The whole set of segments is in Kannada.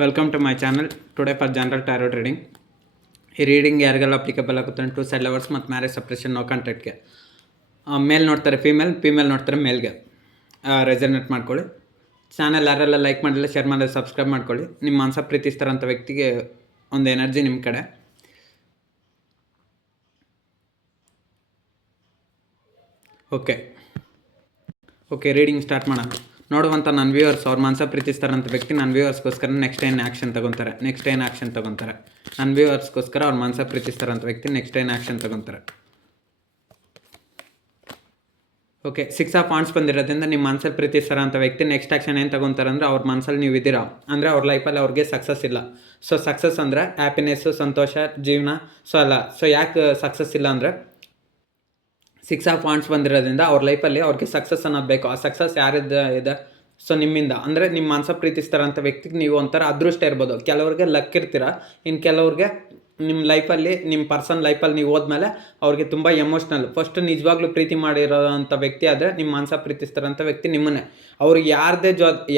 Welcome to my channel. Today for general tarot trading. ಈ ರೀಡಿಂಗ್ ಯಾರಿಗೆಲ್ಲ ಅಪ್ಲಿಕಬಲ್ ಆಗುತ್ತೆ ಟು ಸೈಡ್ ಲವರ್ಸ್ ಮತ್ತು ಮ್ಯಾರೇಜ್ ಸಪ್ರೇಷನ್ ನೋ ಕಾಂಟ್ಯಾಕ್ಟ್ಗೆ. ಮೇಲ್ ನೋಡ್ತಾರೆ ಫೀಮೇಲ್ ನೋಡ್ತಾರೆ ಮೇಲ್ಗೆ. ರೆಸನೇಟ್ ಮಾಡ್ಕೊಳ್ಳಿ. ಚಾನಲ್ ಯಾರೆಲ್ಲ ಲೈಕ್ ಮಾಡಿಲ್ಲ, ಶೇರ್ ಮಾಡಿಲ್ಲ, ಸಬ್ಸ್ಕ್ರೈಬ್ ಮಾಡ್ಕೊಳ್ಳಿ. ನಿಮ್ಮ ಮನಸ ಪ್ರೀತಿಸ್ತಾರಂಥ ವ್ಯಕ್ತಿಗೆ ಒಂದು ಎನರ್ಜಿ ನಿಮ್ಮ ಕಡೆ. ಓಕೆ ರೀಡಿಂಗ್ ಸ್ಟಾರ್ಟ್ ಮಾಡೋಣ. ನೋಡುವಂಥ ನನ್ನ ವ್ಯೂವರ್ಸ್ ಅವ್ರ ಮನಸ ಪ್ರೀತಿಸ್ತಾರಂಥ ವ್ಯಕ್ತಿ ನನ್ನ ವ್ಯೂವರ್ಸ್ಗೋಸ್ಕರ ನೆಕ್ಸ್ಟ್ ಏನು ಆ್ಯಕ್ಷನ್ ತೊಗೊತಾರೆ. ನನ್ನ ವ್ಯೂವರ್ಸ್ಗೋಸ್ಕರ ಅವ್ರ ಮನಸ ಪ್ರೀತಿಸ್ತಾರಂಥ ವ್ಯಕ್ತಿ ನೆಕ್ಸ್ಟ್ ಏನು ಆ್ಯಕ್ಷನ್ ತೊಗೊತಾರೆ. ಓಕೆ 6 ಆಫ್ ವಾಂಡ್ಸ್ ಬಂದಿರೋದ್ರಿಂದ ನಿಮ್ಮ ಮನಸ್ಸಲ್ಲಿ ಪ್ರೀತಿಸ್ತಾರಂಥ ವ್ಯಕ್ತಿ ನೆಕ್ಸ್ಟ್ ಆ್ಯಕ್ಷನ್ ಏನು ತೊಗೊತಾರೆ ಅಂದರೆ ಅವ್ರ ಮನಸ್ಸಲ್ಲಿ ನೀವು ಇದ್ದೀರಾ ಅಂದರೆ ಅವ್ರ ಲೈಫಲ್ಲಿ ಅವ್ರಿಗೆ ಸಕ್ಸಸ್ ಇಲ್ಲ. ಸೊ ಸಕ್ಸಸ್ ಅಂದರೆ ಹ್ಯಾಪಿನೆಸ್ಸು, ಸಂತೋಷ, ಜೀವನ. ಸೊ ಯಾಕೆ ಸಕ್ಸಸ್ ಇಲ್ಲ ಅಂದರೆ 6 ಆಫ್ ವಾಂಡ್ಸ್ ಬಂದಿರೋದ್ರಿಂದ ಅವ್ರ ಲೈಫಲ್ಲಿ ಅವ್ರಿಗೆ ಸಕ್ಸಸ್ ಅನ್ನೋದು ಬೇಕು. ಆ ಸಕ್ಸಸ್ ಯಾರಿದೆ ಸೊ ನಿಮ್ಮಿಂದ ಅಂದರೆ ನಿಮ್ಮ ಮನಸ ಪ್ರೀತಿಸ್ತಾರಂಥ ವ್ಯಕ್ತಿಗೆ ನೀವು ಒಂಥರ ಅದೃಷ್ಟ ಇರ್ಬೋದು. ಕೆಲವ್ರಿಗೆ ಲಕ್ ಇರ್ತೀರ, ಇನ್ನು ಕೆಲವ್ರಿಗೆ ನಿಮ್ಮ ಲೈಫಲ್ಲಿ ನಿಮ್ಮ ಪರ್ಸನ್ ಲೈಫಲ್ಲಿ ನೀವು ಹೋದ್ಮೇಲೆ ಅವ್ರಿಗೆ ತುಂಬ ಎಮೋಷ್ನಲ್. ಫಸ್ಟ್ ನಿಜವಾಗ್ಲೂ ಪ್ರೀತಿ ಮಾಡಿರೋಂಥ ವ್ಯಕ್ತಿ ಆದರೆ ನಿಮ್ಮ ಮನಸ ಪ್ರೀತಿಸ್ತಾರಂಥ ವ್ಯಕ್ತಿ ನಿಮ್ಮನ್ನೇ. ಅವ್ರಿಗೆ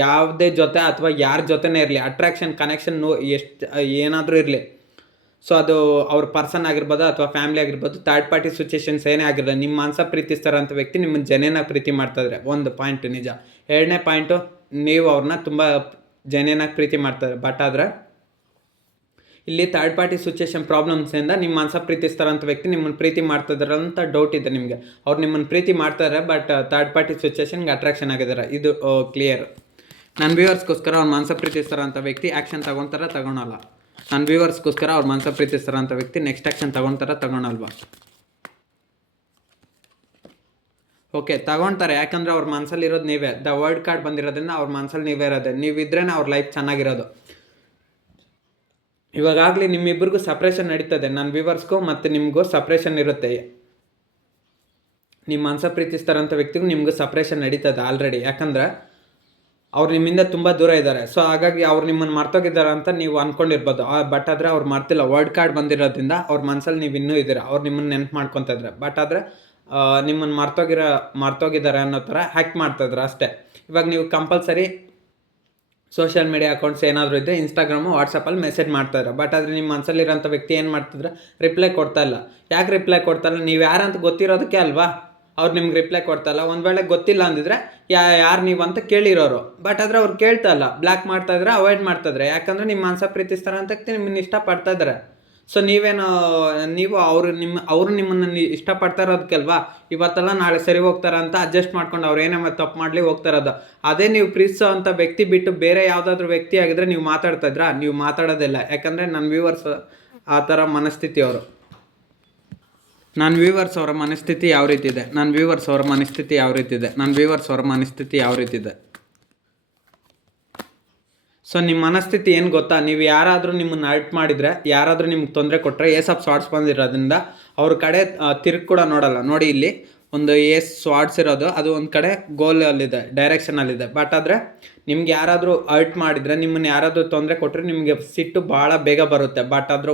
ಯಾವುದೇ ಜೊತೆ ಅಥವಾ ಯಾರ ಜೊತೆನೇ ಇರಲಿ, ಅಟ್ರಾಕ್ಷನ್, ಕನೆಕ್ಷನ್ ಎಷ್ಟು ಏನಾದರೂ ಇರಲಿ, ಸೊ ಅದು ಅವ್ರ ಪರ್ಸನ್ ಆಗಿರ್ಬೋದು ಅಥವಾ ಫ್ಯಾಮಿಲಿ ಆಗಿರ್ಬೋದು, ಥರ್ಡ್ ಪಾರ್ಟಿ ಸಿಚುಯೇಷನ್ಸ್ ಏನೇ ಆಗಿರಲ್ಲ, ನಿಮ್ಮ ಮನಸ ಪ್ರೀತಿಸ್ತಾರಂಥ ವ್ಯಕ್ತಿ ನಿಮ್ಮನ್ನು ಜೆನ್ಯೂನಾಗಿ ಪ್ರೀತಿ ಮಾಡ್ತಾಯಿದ್ರೆ ಒಂದು ಪಾಯಿಂಟ್ ನಿಜ. ಎರಡನೇ ಪಾಯಿಂಟು, ನೀವು ಅವ್ರನ್ನ ತುಂಬ ಜೆನ್ಯೂನಾಗಿ ಪ್ರೀತಿ ಮಾಡ್ತಾರೆ. ಬಟ್ ಆದರೆ ಇಲ್ಲಿ ಥರ್ಡ್ ಪಾರ್ಟಿ ಸಿಚುಯೇಷನ್ ಪ್ರಾಬ್ಲಮ್ಸಿಂದ ನಿಮ್ಮ ಮನಸ ಪ್ರೀತಿಸ್ತಾರಂಥ ವ್ಯಕ್ತಿ ನಿಮ್ಮನ್ನು ಪ್ರೀತಿ ಮಾಡ್ತಿದ್ದಾರೆ ಅಂತ ಡೌಟ್ ಇದೆ ನಿಮಗೆ. ಅವ್ರು ನಿಮ್ಮನ್ನು ಪ್ರೀತಿ ಮಾಡ್ತಾರೆ, ಬಟ್ ಥರ್ಡ್ ಪಾರ್ಟಿ ಸಿಚುಯೇಷನ್ಗೆ ಅಟ್ರಾಕ್ಷನ್ ಆಗಿದ್ದಾರೆ. ಇದು ಕ್ಲಿಯರ್. ನನ್ನ ವ್ಯೂವರ್ಸ್ಗೋಸ್ಕರ ಅವ್ರ ಮನಸ ಪ್ರೀತಿಸ್ತಾರಂಥ ವ್ಯಕ್ತಿ ಆ್ಯಕ್ಷನ್ ತಗೊಳಲ್ಲ. ನನ್ನ ವ್ಯೂವರ್ಸ್ಗೋಸ್ಕರ ಅವ್ರ ಮನಸ ಪ್ರೀತಿಸ್ತಾರಂಥ ವ್ಯಕ್ತಿ ನೆಕ್ಸ್ಟ್ ಆ್ಯಕ್ಷನ್ ತಗೊಳಲ್ವಾ? ಓಕೆ, ತಗೊಳ್ತಾರೆ. ಯಾಕಂದರೆ ಅವ್ರ ಮನಸ್ಸಲ್ಲಿರೋದು ನೀವೇ. ದ ವರ್ಲ್ಡ್ ಕಾರ್ಡ್ ಬಂದಿರೋದ್ರಿಂದ ಅವ್ರ ಮನಸ್ಸಲ್ಲಿ ನೀವೇ ಇರೋದೆ. ನೀವಿದ್ರೇ ಅವ್ರ ಲೈಫ್ ಚೆನ್ನಾಗಿರೋದು. ಇವಾಗಲೇ ನಿಮ್ಮಿಬ್ಬರಿಗೂ ಸಪ್ರೇಷನ್ ನಡೀತದೆ. ನನ್ನ ವ್ಯೂವರ್ಸ್ಗೂ ಮತ್ತು ನಿಮಗೂ ಸಪ್ರೇಷನ್ ಇರುತ್ತೆ. ನಿಮ್ಮ ಮನಸ ಪ್ರೀತಿಸ್ತಾರಂಥ ವ್ಯಕ್ತಿಗೂ ನಿಮಗೂ ಸಪ್ರೇಷನ್ ನಡೀತದೆ ಆಲ್ರೆಡಿ. ಯಾಕಂದರೆ ಅವ್ರು ನಿಮ್ಮಿಂದ ತುಂಬ ದೂರ ಇದ್ದಾರೆ. ಸೊ ಹಾಗಾಗಿ ಅವ್ರು ನಿಮ್ಮನ್ನು ಮರ್ತೋಗಿದ್ದಾರೆ ಅಂತ ನೀವು ಅಂದ್ಕೊಂಡಿರ್ಬೋದು. ಬಟ್ ಆದರೆ ಅವ್ರು ಮರ್ತಿಲ್ಲ. ವರ್ಲ್ಡ್ ಕಾರ್ಡ್ ಬಂದಿರೋದ್ರಿಂದ ಅವ್ರ ಮನಸ್ಸಲ್ಲಿ ನೀವು ಇನ್ನೂ ಇದ್ದೀರಾ. ಅವ್ರು ನಿಮ್ಮನ್ನು ನೆನಪು ಮಾಡ್ಕೊತಾ ಇದ್ದಾರೆ. ಬಟ್ ಆದರೆ ನಿಮ್ಮನ್ನು ಮರ್ತೋಗಿದ್ದಾರೆ ಅನ್ನೋ ಥರ ಹ್ಯಾಕ್ ಮಾಡ್ತಾಯಿದ್ರು ಅಷ್ಟೇ. ಇವಾಗ ನೀವು ಕಂಪಲ್ಸರಿ ಸೋಷಿಯಲ್ ಮೀಡಿಯಾ ಅಕೌಂಟ್ಸ್ ಏನಾದರೂ ಇದ್ದರೆ ಇನ್ಸ್ಟಾಗ್ರಾಮು, ವಾಟ್ಸಪ್ಪಲ್ಲಿ ಮೆಸೇಜ್ ಮಾಡ್ತಾಯಿದ್ರು. ಬಟ್ ಆದರೆ ನಿಮ್ಮ ಮನಸ್ಸಲ್ಲಿರೋಂಥ ವ್ಯಕ್ತಿ ಏನು ಮಾಡ್ತಿದ್ರೆ ರಿಪ್ಲೈ ಕೊಡ್ತಾಯಿಲ್ಲ. ಯಾಕೆ ರಿಪ್ಲೈ ಕೊಡ್ತಾಯಿಲ್ಲ? ನೀವು ಯಾರಂತ ಗೊತ್ತಿರೋದಕ್ಕೆ ಅಲ್ವಾ ಅವ್ರು ನಿಮ್ಗೆ ರಿಪ್ಲೈ ಕೊಡ್ತಾಯಿಲ್ಲ. ಒಂದು ವೇಳೆ ಗೊತ್ತಿಲ್ಲ ಅಂದಿದ್ರೆ ಯಾರು ನೀವು ಅಂತ ಕೇಳಿರೋರು. ಬಟ್ ಆದರೆ ಅವ್ರು ಕೇಳ್ತಾ ಇಲ್ಲ, ಬ್ಲಾಕ್ ಮಾಡ್ತಾಯಿದ್ರೆ, ಅವಾಯ್ಡ್ ಮಾಡ್ತಾಯಿದ್ರೆ. ಯಾಕಂದರೆ ನಿಮ್ಮ ಮನಸ ಪ್ರೀತಿಸ್ತಾರೆ ಅಂತ ನಿಮ್ಮನ್ನು ಇಷ್ಟಪಡ್ತಾಯಿದ್ದಾರೆ. ಸೊ ನೀವು ಅವರು ನಿಮ್ಮನ್ನು ಇಷ್ಟಪಡ್ತಾ ಇರೋದಕ್ಕಲ್ವಾ ಇವತ್ತೆಲ್ಲ ನಾಳೆ ಸರಿ ಹೋಗ್ತಾರೆ ಅಂತ ಅಡ್ಜಸ್ಟ್ ಮಾಡ್ಕೊಂಡು ಅವ್ರು ಏನೇ ತಪ್ಪು ಮಾಡಲಿ ಹೋಗ್ತಾ ಇರೋದು. ಅದೇ ನೀವು ಪ್ರೀತಿಸೋ ಅಂಥ ವ್ಯಕ್ತಿ ಬಿಟ್ಟು ಬೇರೆ ಯಾವುದಾದ್ರೂ ವ್ಯಕ್ತಿ ಆಗಿದ್ರೆ ನೀವು ಮಾತಾಡ್ತಾಯಿದ್ರಾ? ನೀವು ಮಾತಾಡೋದಿಲ್ಲ. ಯಾಕಂದರೆ ನನ್ನ ವ್ಯೂವರ್ಸ್ ಆ ಥರ ಮನಸ್ಥಿತಿ ಅವರು. ನನ್ನ ವ್ಯೂವರ್ಸ್ ಅವರ ಮನಸ್ಥಿತಿ ಯಾವ ರೀತಿ ಇದೆ? ಸೊ ನಿಮ್ಮ ಮನಸ್ಥಿತಿ ಏನು ಗೊತ್ತಾ? ನೀವು ಯಾರಾದರೂ ನಿಮ್ಮನ್ನು ಹರ್ಟ್ ಮಾಡಿದರೆ, ಯಾರಾದರೂ ನಿಮ್ಗೆ ತೊಂದರೆ ಕೊಟ್ಟರೆ, ಏಸ್ ಆಫ್ ಸ್ವಾರ್ಡ್ಸ್ ಬಂದಿರೋದ್ರಿಂದ ಅವ್ರ ಕಡೆ ತಿರುಗಿ ಕೂಡ ನೋಡಲ್ಲ. ನೋಡಿ, ಇಲ್ಲಿ ಒಂದು ಏಸ್ ಸ್ವಾರ್ಡ್ಸ್ ಇರೋದು, ಅದು ಒಂದು ಕಡೆ ಗೋಲಲ್ಲಿದೆ, ಡೈರೆಕ್ಷನಲ್ಲಿದೆ. ಬಟ್ ಆದರೆ ನಿಮ್ಗೆ ಯಾರಾದರೂ ಹರ್ಟ್ ಮಾಡಿದರೆ, ನಿಮ್ಮನ್ನು ಯಾರಾದರೂ ತೊಂದರೆ ಕೊಟ್ಟರೆ ನಿಮಗೆ ಸಿಟ್ಟು ಭಾಳ ಬೇಗ ಬರುತ್ತೆ. ಬಟ್ ಆದರೆ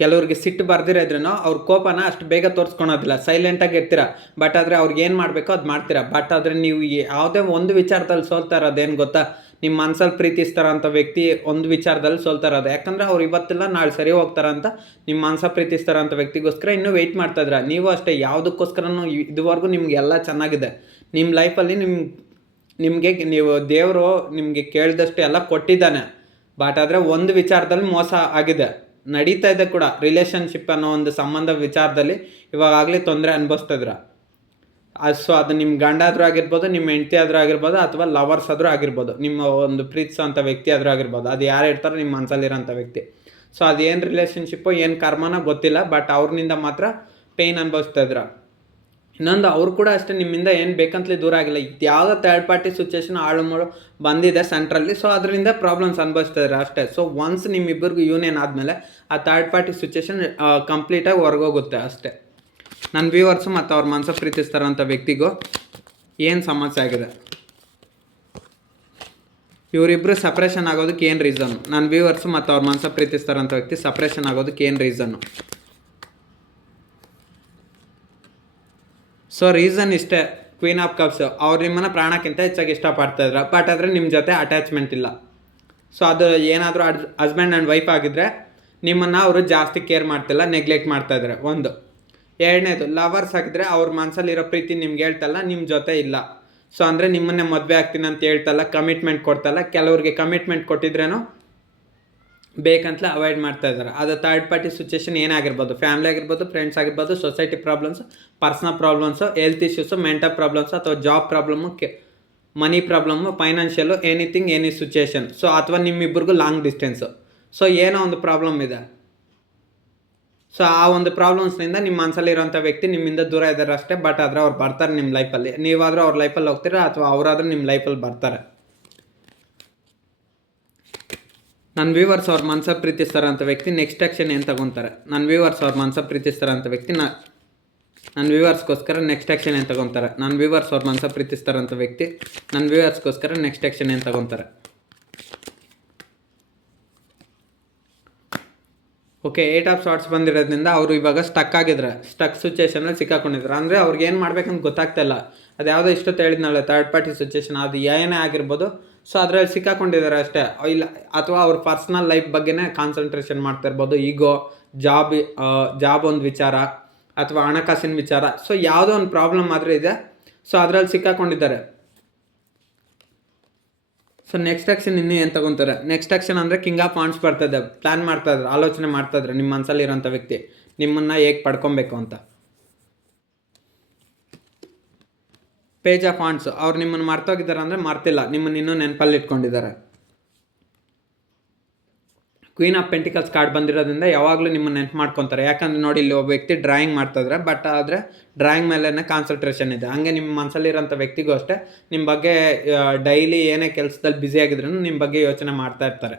ಕೆಲವ್ರಿಗೆ ಸಿಟ್ಟು ಬರ್ದಿರಿದ್ರೇನೋ ಅವ್ರ ಕೋಪನ ಅಷ್ಟು ಬೇಗ ತೋರಿಸ್ಕೊಳೋದಿಲ್ಲ, ಸೈಲೆಂಟಾಗಿ ಇರ್ತೀರ. ಬಟ್ ಆದರೆ ಅವ್ರಿಗೆ ಏನು ಮಾಡಬೇಕೋ ಅದು ಮಾಡ್ತೀರಾ. ಬಟ್ ಆದರೆ ನೀವು ಯಾವುದೇ ಒಂದು ವಿಚಾರದಲ್ಲಿ ಸೋಲ್ತಾ ಇರೋದೇನು ಗೊತ್ತಾ? ನಿಮ್ಮ ಮನಸ್ಸಲ್ಲಿ ಪ್ರೀತಿಸ್ತಾರಂಥ ವ್ಯಕ್ತಿ ಒಂದು ವಿಚಾರದಲ್ಲಿ ಸೋಲ್ತಾ ಇರೋದು. ಯಾಕಂದರೆ ಅವ್ರು ಇವತ್ತಿಲ್ಲ ನಾಳೆ ಸರಿ ಹೋಗ್ತಾರಂತ ನಿಮ್ಮ ಮನಸ ಪ್ರೀತಿಸ್ತಾರಂಥ ವ್ಯಕ್ತಿಗೋಸ್ಕರ ಇನ್ನೂ ವೆಯ್ಟ್ ಮಾಡ್ತಾಯಿದ್ರ. ನೀವು ಅಷ್ಟೇ ಯಾವುದಕ್ಕೋಸ್ಕರನೂ ಇದುವರೆಗೂ ನಿಮ್ಗೆ ಎಲ್ಲ ಚೆನ್ನಾಗಿದೆ ನಿಮ್ಮ ಲೈಫಲ್ಲಿ. ನೀವು ದೇವರು ನಿಮಗೆ ಕೇಳಿದಷ್ಟು ಎಲ್ಲ ಕೊಟ್ಟಿದ್ದಾನೆ. ಬಟ್ ಆದರೆ ಒಂದು ವಿಚಾರದಲ್ಲಿ ಮೋಸ ಆಗಿದೆ, ನಡೀತಾ ಇದೆ ಕೂಡ. ರಿಲೇಷನ್ಶಿಪ್ ಅನ್ನೋ ಒಂದು ಸಂಬಂಧ ವಿಚಾರದಲ್ಲಿ ಇವಾಗಲೇ ತೊಂದರೆ ಅನುಭವಿಸ್ತಿದ್ರ. ಸೊ ಅದು ನಿಮ್ಮ ಗಂಡ ಆದರೂ ಆಗಿರ್ಬೋದು, ನಿಮ್ಮ ಹೆಂಡತಿ ಆದರೂ ಆಗಿರ್ಬೋದು, ಅಥವಾ ಲವರ್ಸ್ ಆದರೂ ಆಗಿರ್ಬೋದು, ನಿಮ್ಮ ಒಂದು ಪ್ರೀತಿಸೋಂಥ ವ್ಯಕ್ತಿ ಆದರೂ ಆಗಿರ್ಬೋದು. ಅದು ಯಾರು ಇರ್ತಾರೋ ನಿಮ್ಮ ಮನಸ್ಸಲ್ಲಿರೋಂಥ ವ್ಯಕ್ತಿ. ಸೊ ಅದೇನು ರಿಲೇಷನ್ಶಿಪ್ಪು, ಏನು ಕರ್ಮನೋ ಗೊತ್ತಿಲ್ಲ. ಬಟ್ ಅವ್ರನಿಂದ ಮಾತ್ರ ಪೇಯ್ನ್ ಅನುಭವಿಸ್ತಾಯಿದ್ರ. ಇನ್ನೊಂದು, ಅವ್ರು ಕೂಡ ಅಷ್ಟೇ ನಿಮ್ಮಿಂದ ಏನು ಬೇಕಂತಲೇ ದೂರ ಆಗಿಲ್ಲ. ಯಾವುದೋ ಥರ್ಡ್ ಪಾರ್ಟಿ ಸಿಚುಯೇಷನ್ ಆಳು ಬಂದಿದೆ ಸೆಂಟ್ರಲ್ಲಿ. ಸೊ ಅದರಿಂದ ಪ್ರಾಬ್ಲಮ್ಸ್ ಅನುಭವಿಸ್ತಾಯಿದ್ದಾರೆ ಅಷ್ಟೇ. ಸೊ ಒನ್ಸ್ ನಿಮ್ಮಿಬ್ಬರಿಗೂ ಯೂನಿಯನ್ ಆದಮೇಲೆ ಆ ಥರ್ಡ್ ಪಾರ್ಟಿ ಸಿಚುಯೇಷನ್ ಕಂಪ್ಲೀಟಾಗಿ ಹೊರಗೋಗುತ್ತೆ ಅಷ್ಟೇ. ನನ್ನ ವ್ಯೂವರ್ಸು ಮತ್ತು ಅವ್ರ ಮನಸ ಪ್ರೀತಿಸ್ತಾರಂಥ ವ್ಯಕ್ತಿಗೂ ಏನು ಸಮಸ್ಯೆ ಆಗಿದೆ? ಇವರಿಬ್ಬರು ಸಪ್ರೇಷನ್ ಆಗೋದಕ್ಕೆ ಏನು ರೀಸನ್ನು? ನನ್ನ ವ್ಯೂವರ್ಸು ಮತ್ತು ಅವ್ರ ಮನಸ ಪ್ರೀತಿಸ್ತಾರಂಥ ವ್ಯಕ್ತಿ ಸಪ್ರೇಷನ್ ಆಗೋದಕ್ಕೆ ಏನು ರೀಸನ್ನು? ಸೊ ರೀಸನ್ ಇಷ್ಟೇ, ಕ್ವೀನ್ ಆಫ್ ಕಪ್ಸ್ ಅವ್ರು ನಿಮ್ಮನ್ನು ಪ್ರಾಣಕ್ಕಿಂತ ಹೆಚ್ಚಾಗಿ ಇಷ್ಟಪಡ್ತಾಯಿದ್ರು, ಬಟ್ ಆದರೆ ನಿಮ್ಮ ಜೊತೆ ಅಟ್ಯಾಚ್ಮೆಂಟ್ ಇಲ್ಲ. ಸೊ ಅದು ಏನಾದರೂ ಹಸ್ಬೆಂಡ್ ಆ್ಯಂಡ್ ವೈಫ್ ಆಗಿದ್ದರೆ ನಿಮ್ಮನ್ನು ಅವರು ಜಾಸ್ತಿ ಕೇರ್ ಮಾಡ್ತಿಲ್ಲ, ನೆಗ್ಲೆಕ್ಟ್ ಮಾಡ್ತಾಯಿದ್ದಾರೆ ಒಂದು. ಎರಡನೇದು, ಲವರ್ಸ್ ಆಗಿದ್ರೆ ಅವ್ರ ಮನಸ್ಸಲ್ಲಿರೋ ಪ್ರೀತಿ ನಿಮ್ಗೆ ಹೇಳ್ತಲ್ಲ, ನಿಮ್ಮ ಜೊತೆ ಇಲ್ಲ. ಸೊ ಅಂದರೆ ನಿಮ್ಮನ್ನೇ ಮದುವೆ ಆಗ್ತೀನಿ ಅಂತ ಹೇಳ್ತಲ್ಲ, ಕಮಿಟ್ಮೆಂಟ್ ಕೊಡ್ತಲ್ಲ. ಕೆಲವ್ರಿಗೆ ಕಮಿಟ್ಮೆಂಟ್ ಕೊಟ್ಟಿದ್ರೇನೋ ಬೇಕಂತಲೇ ಅವಾಯ್ಡ್ ಮಾಡ್ತಾ ಇದ್ದಾರೆ. ಅದು ಥರ್ಡ್ ಪಾರ್ಟಿ ಸಿಚುವೇಶನ್ ಏನಾಗಿರ್ಬೋದು, ಫ್ಯಾಮಿಲಿ ಆಗಿರ್ಬೋದು, ಫ್ರೆಂಡ್ಸ್ ಆಗಿರ್ಬೋದು, society problems, personal problems, health issues, mental problems, ಅಥವಾ job problem, money problem, financial, anything any situation. So ಅಥವಾ ನಿಮ್ಮಿಬ್ಬರಿಗೂ ಲಾಂಗ್ ಡಿಸ್ಟೆನ್ಸು. ಸೊ ಏನೋ ಒಂದು ಪ್ರಾಬ್ಲಮ್ ಇದೆ. ಸೊ ಆ ಒಂದು ಪ್ರಾಬ್ಲಮ್ಸ್ನಿಂದ ನಿಮ್ಮ ಮನಸ್ಸಲ್ಲಿರೋಂಥ ವ್ಯಕ್ತಿ ನಿಮ್ಮಿಂದ ದೂರ ಇದ್ದಾರೆ ಅಷ್ಟೇ, ಬಟ್ ಆದರೆ ಅವ್ರು ಬರ್ತಾರೆ ನಿಮ್ಮ ಲೈಫಲ್ಲಿ. ನೀವಾದರೂ ಅವ್ರ ಲೈಫಲ್ಲಿ ಹೋಗ್ತೀರಾ, ಅಥವಾ ಅವರಾದರೂ ನಿಮ್ಮ ಲೈಫಲ್ಲಿ ಬರ್ತಾರೆ. ನನ್ನ ವ್ಯೂವರ್ಸ್ ಅವ್ರ ಮನಸ್ಸಲ್ಲಿ ಪ್ರೀತಿಸ್ತಾರಂಥ ವ್ಯಕ್ತಿ ನೆಕ್ಸ್ಟ್ ಆ್ಯಕ್ಷನ್ ಏನು ತಗೊತಾರೆ? ನನ್ನ ವ್ಯೂವರ್ಸ್ ಅವ್ರ ಮನಸ್ಸಲ್ಲಿ ಪ್ರೀತಿಸ್ತಾರಂಥ ವ್ಯಕ್ತಿ ನನ್ನ ವ್ಯೂವರ್ಸ್ಗೋಸ್ಕರ ನೆಕ್ಸ್ಟ್ ಆ್ಯಕ್ಷನ್ ಏನು ತಗೊತಾರೆ? ನನ್ನ ವ್ಯೂವರ್ಸ್ ಅವ್ರ ಮನಸ್ಸಲ್ಲಿ ಪ್ರೀತಿಸ್ತಾರಂಥ ವ್ಯಕ್ತಿ ನನ್ನ ವ್ಯೂವರ್ಸ್ಗೋಸ್ಕರ ನೆಕ್ಸ್ಟ್ ಆ್ಯಕ್ಷನ್ ಏನು ತಗೊತಾರೆ? ಓಕೆ, 8 ಆಫ್ ಶಾರ್ಟ್ಸ್ ಬಂದಿರೋದ್ರಿಂದ ಅವರು ಇವಾಗ ಸ್ಟಕ್ ಸಿಚುವೇಷನಲ್ಲಿ ಸಿಕ್ಕಾಕೊಂಡಿದ್ರು. ಅಂದರೆ ಅವ್ರಿಗೆ ಏನು ಮಾಡ್ಬೇಕಂತ ಗೊತ್ತಾಗ್ತಾಯಿಲ್ಲ. ಅದು ಯಾವುದೋ ಇಷ್ಟೊತ್ತು ಹೇಳಿದ್ನಲ್ಲ, ಥರ್ಡ್ ಪಾರ್ಟಿ ಸಿಚುವೇಷನ್, ಅದು ಏನೇ ಆಗಿರ್ಬೋದು. ಸೊ ಅದರಲ್ಲಿ ಸಿಕ್ಕಾಕೊಂಡಿದ್ದಾರೆ ಅಷ್ಟೇ. ಇಲ್ಲ, ಅಥವಾ ಅವ್ರ ಪರ್ಸ್ನಲ್ ಲೈಫ್ ಬಗ್ಗೆನೇ ಕಾನ್ಸಂಟ್ರೇಷನ್ ಮಾಡ್ತಾ ಇರ್ಬೋದು. ಈಗೋ, ಜಾಬ್ ಒಂದು ವಿಚಾರ, ಅಥವಾ ಹಣಕಾಸಿನ ವಿಚಾರ. ಸೊ ಯಾವುದೋ ಒಂದು ಪ್ರಾಬ್ಲಮ್ ಆದರೆ ಇದೆ. ಸೊ ಅದರಲ್ಲಿ ಸಿಕ್ಕಾಕೊಂಡಿದ್ದಾರೆ. ಸೊ ನೆಕ್ಸ್ಟ್ ಆ್ಯಕ್ಷನ್ ಇನ್ನೂ ಏನು ತಗೊತಾರೆ? ನೆಕ್ಸ್ಟ್ ಆ್ಯಕ್ಷನ್ ಅಂದರೆ ಕಿಂಗ್ ಆಫ್ ವಾಂಡ್ಸ್ ಬರ್ತದೆ. ಪ್ಲ್ಯಾನ್ ಮಾಡ್ತಾಯಿದ್ರು, ಆಲೋಚನೆ ಮಾಡ್ತಾಯಿದ್ರು ನಿಮ್ಮ ಮನಸ್ಸಲ್ಲಿರೋಂಥ ವ್ಯಕ್ತಿ ನಿಮ್ಮನ್ನು ಹೇಗೆ ಪಡ್ಕೊಬೇಕು ಅಂತ. ಪೇಜ್ ಆಫ್ ವಾಂಡ್ಸ್, ಅವ್ರು ನಿಮ್ಮನ್ನು ಮರ್ತೋಗಿದ್ದಾರೆ ಅಂದರೆ ಮರ್ತಿಲ್ಲ, ನಿಮ್ಮನ್ನು ಇನ್ನೂ ನೆನಪಲ್ಲಿ ಇಟ್ಕೊಂಡಿದ್ದಾರೆ. ಕ್ವೀನ್ ಆಫ್ ಪೆಂಟಿಕಲ್ಸ್ ಕಾರ್ಡ್ ಬಂದಿರೋದ್ರಿಂದ ಯಾವಾಗಲೂ ನಿಮ್ಮನ್ನು ನೆನಪು ಮಾಡ್ಕೊತಾರೆ. ಯಾಕಂದರೆ ನೋಡಿ, ಇಲ್ಲಿ ಒಬ್ಬ ವ್ಯಕ್ತಿ ಡ್ರಾಯಿಂಗ್ ಮಾಡ್ತಾಯಿದ್ರೆ, ಬಟ್ ಆದರೆ ಡ್ರಾಯಿಂಗ್ ಮೇಲೇ ಕಾನ್ಸಂಟ್ರೇಷನ್ ಇದೆ. ಹಾಗೆ ನಿಮ್ಮ ಮನಸ್ಸಲ್ಲಿರೋಂಥ ವ್ಯಕ್ತಿಗೂ ಅಷ್ಟೇ ನಿಮ್ಮ ಬಗ್ಗೆ ಡೈಲಿ ಏನೇ ಕೆಲಸದಲ್ಲಿ ಬ್ಯುಸಿ ಆಗಿದ್ರೂ ನಿಮ್ಮ ಬಗ್ಗೆ ಯೋಚನೆ ಮಾಡ್ತಾ ಇರ್ತಾರೆ.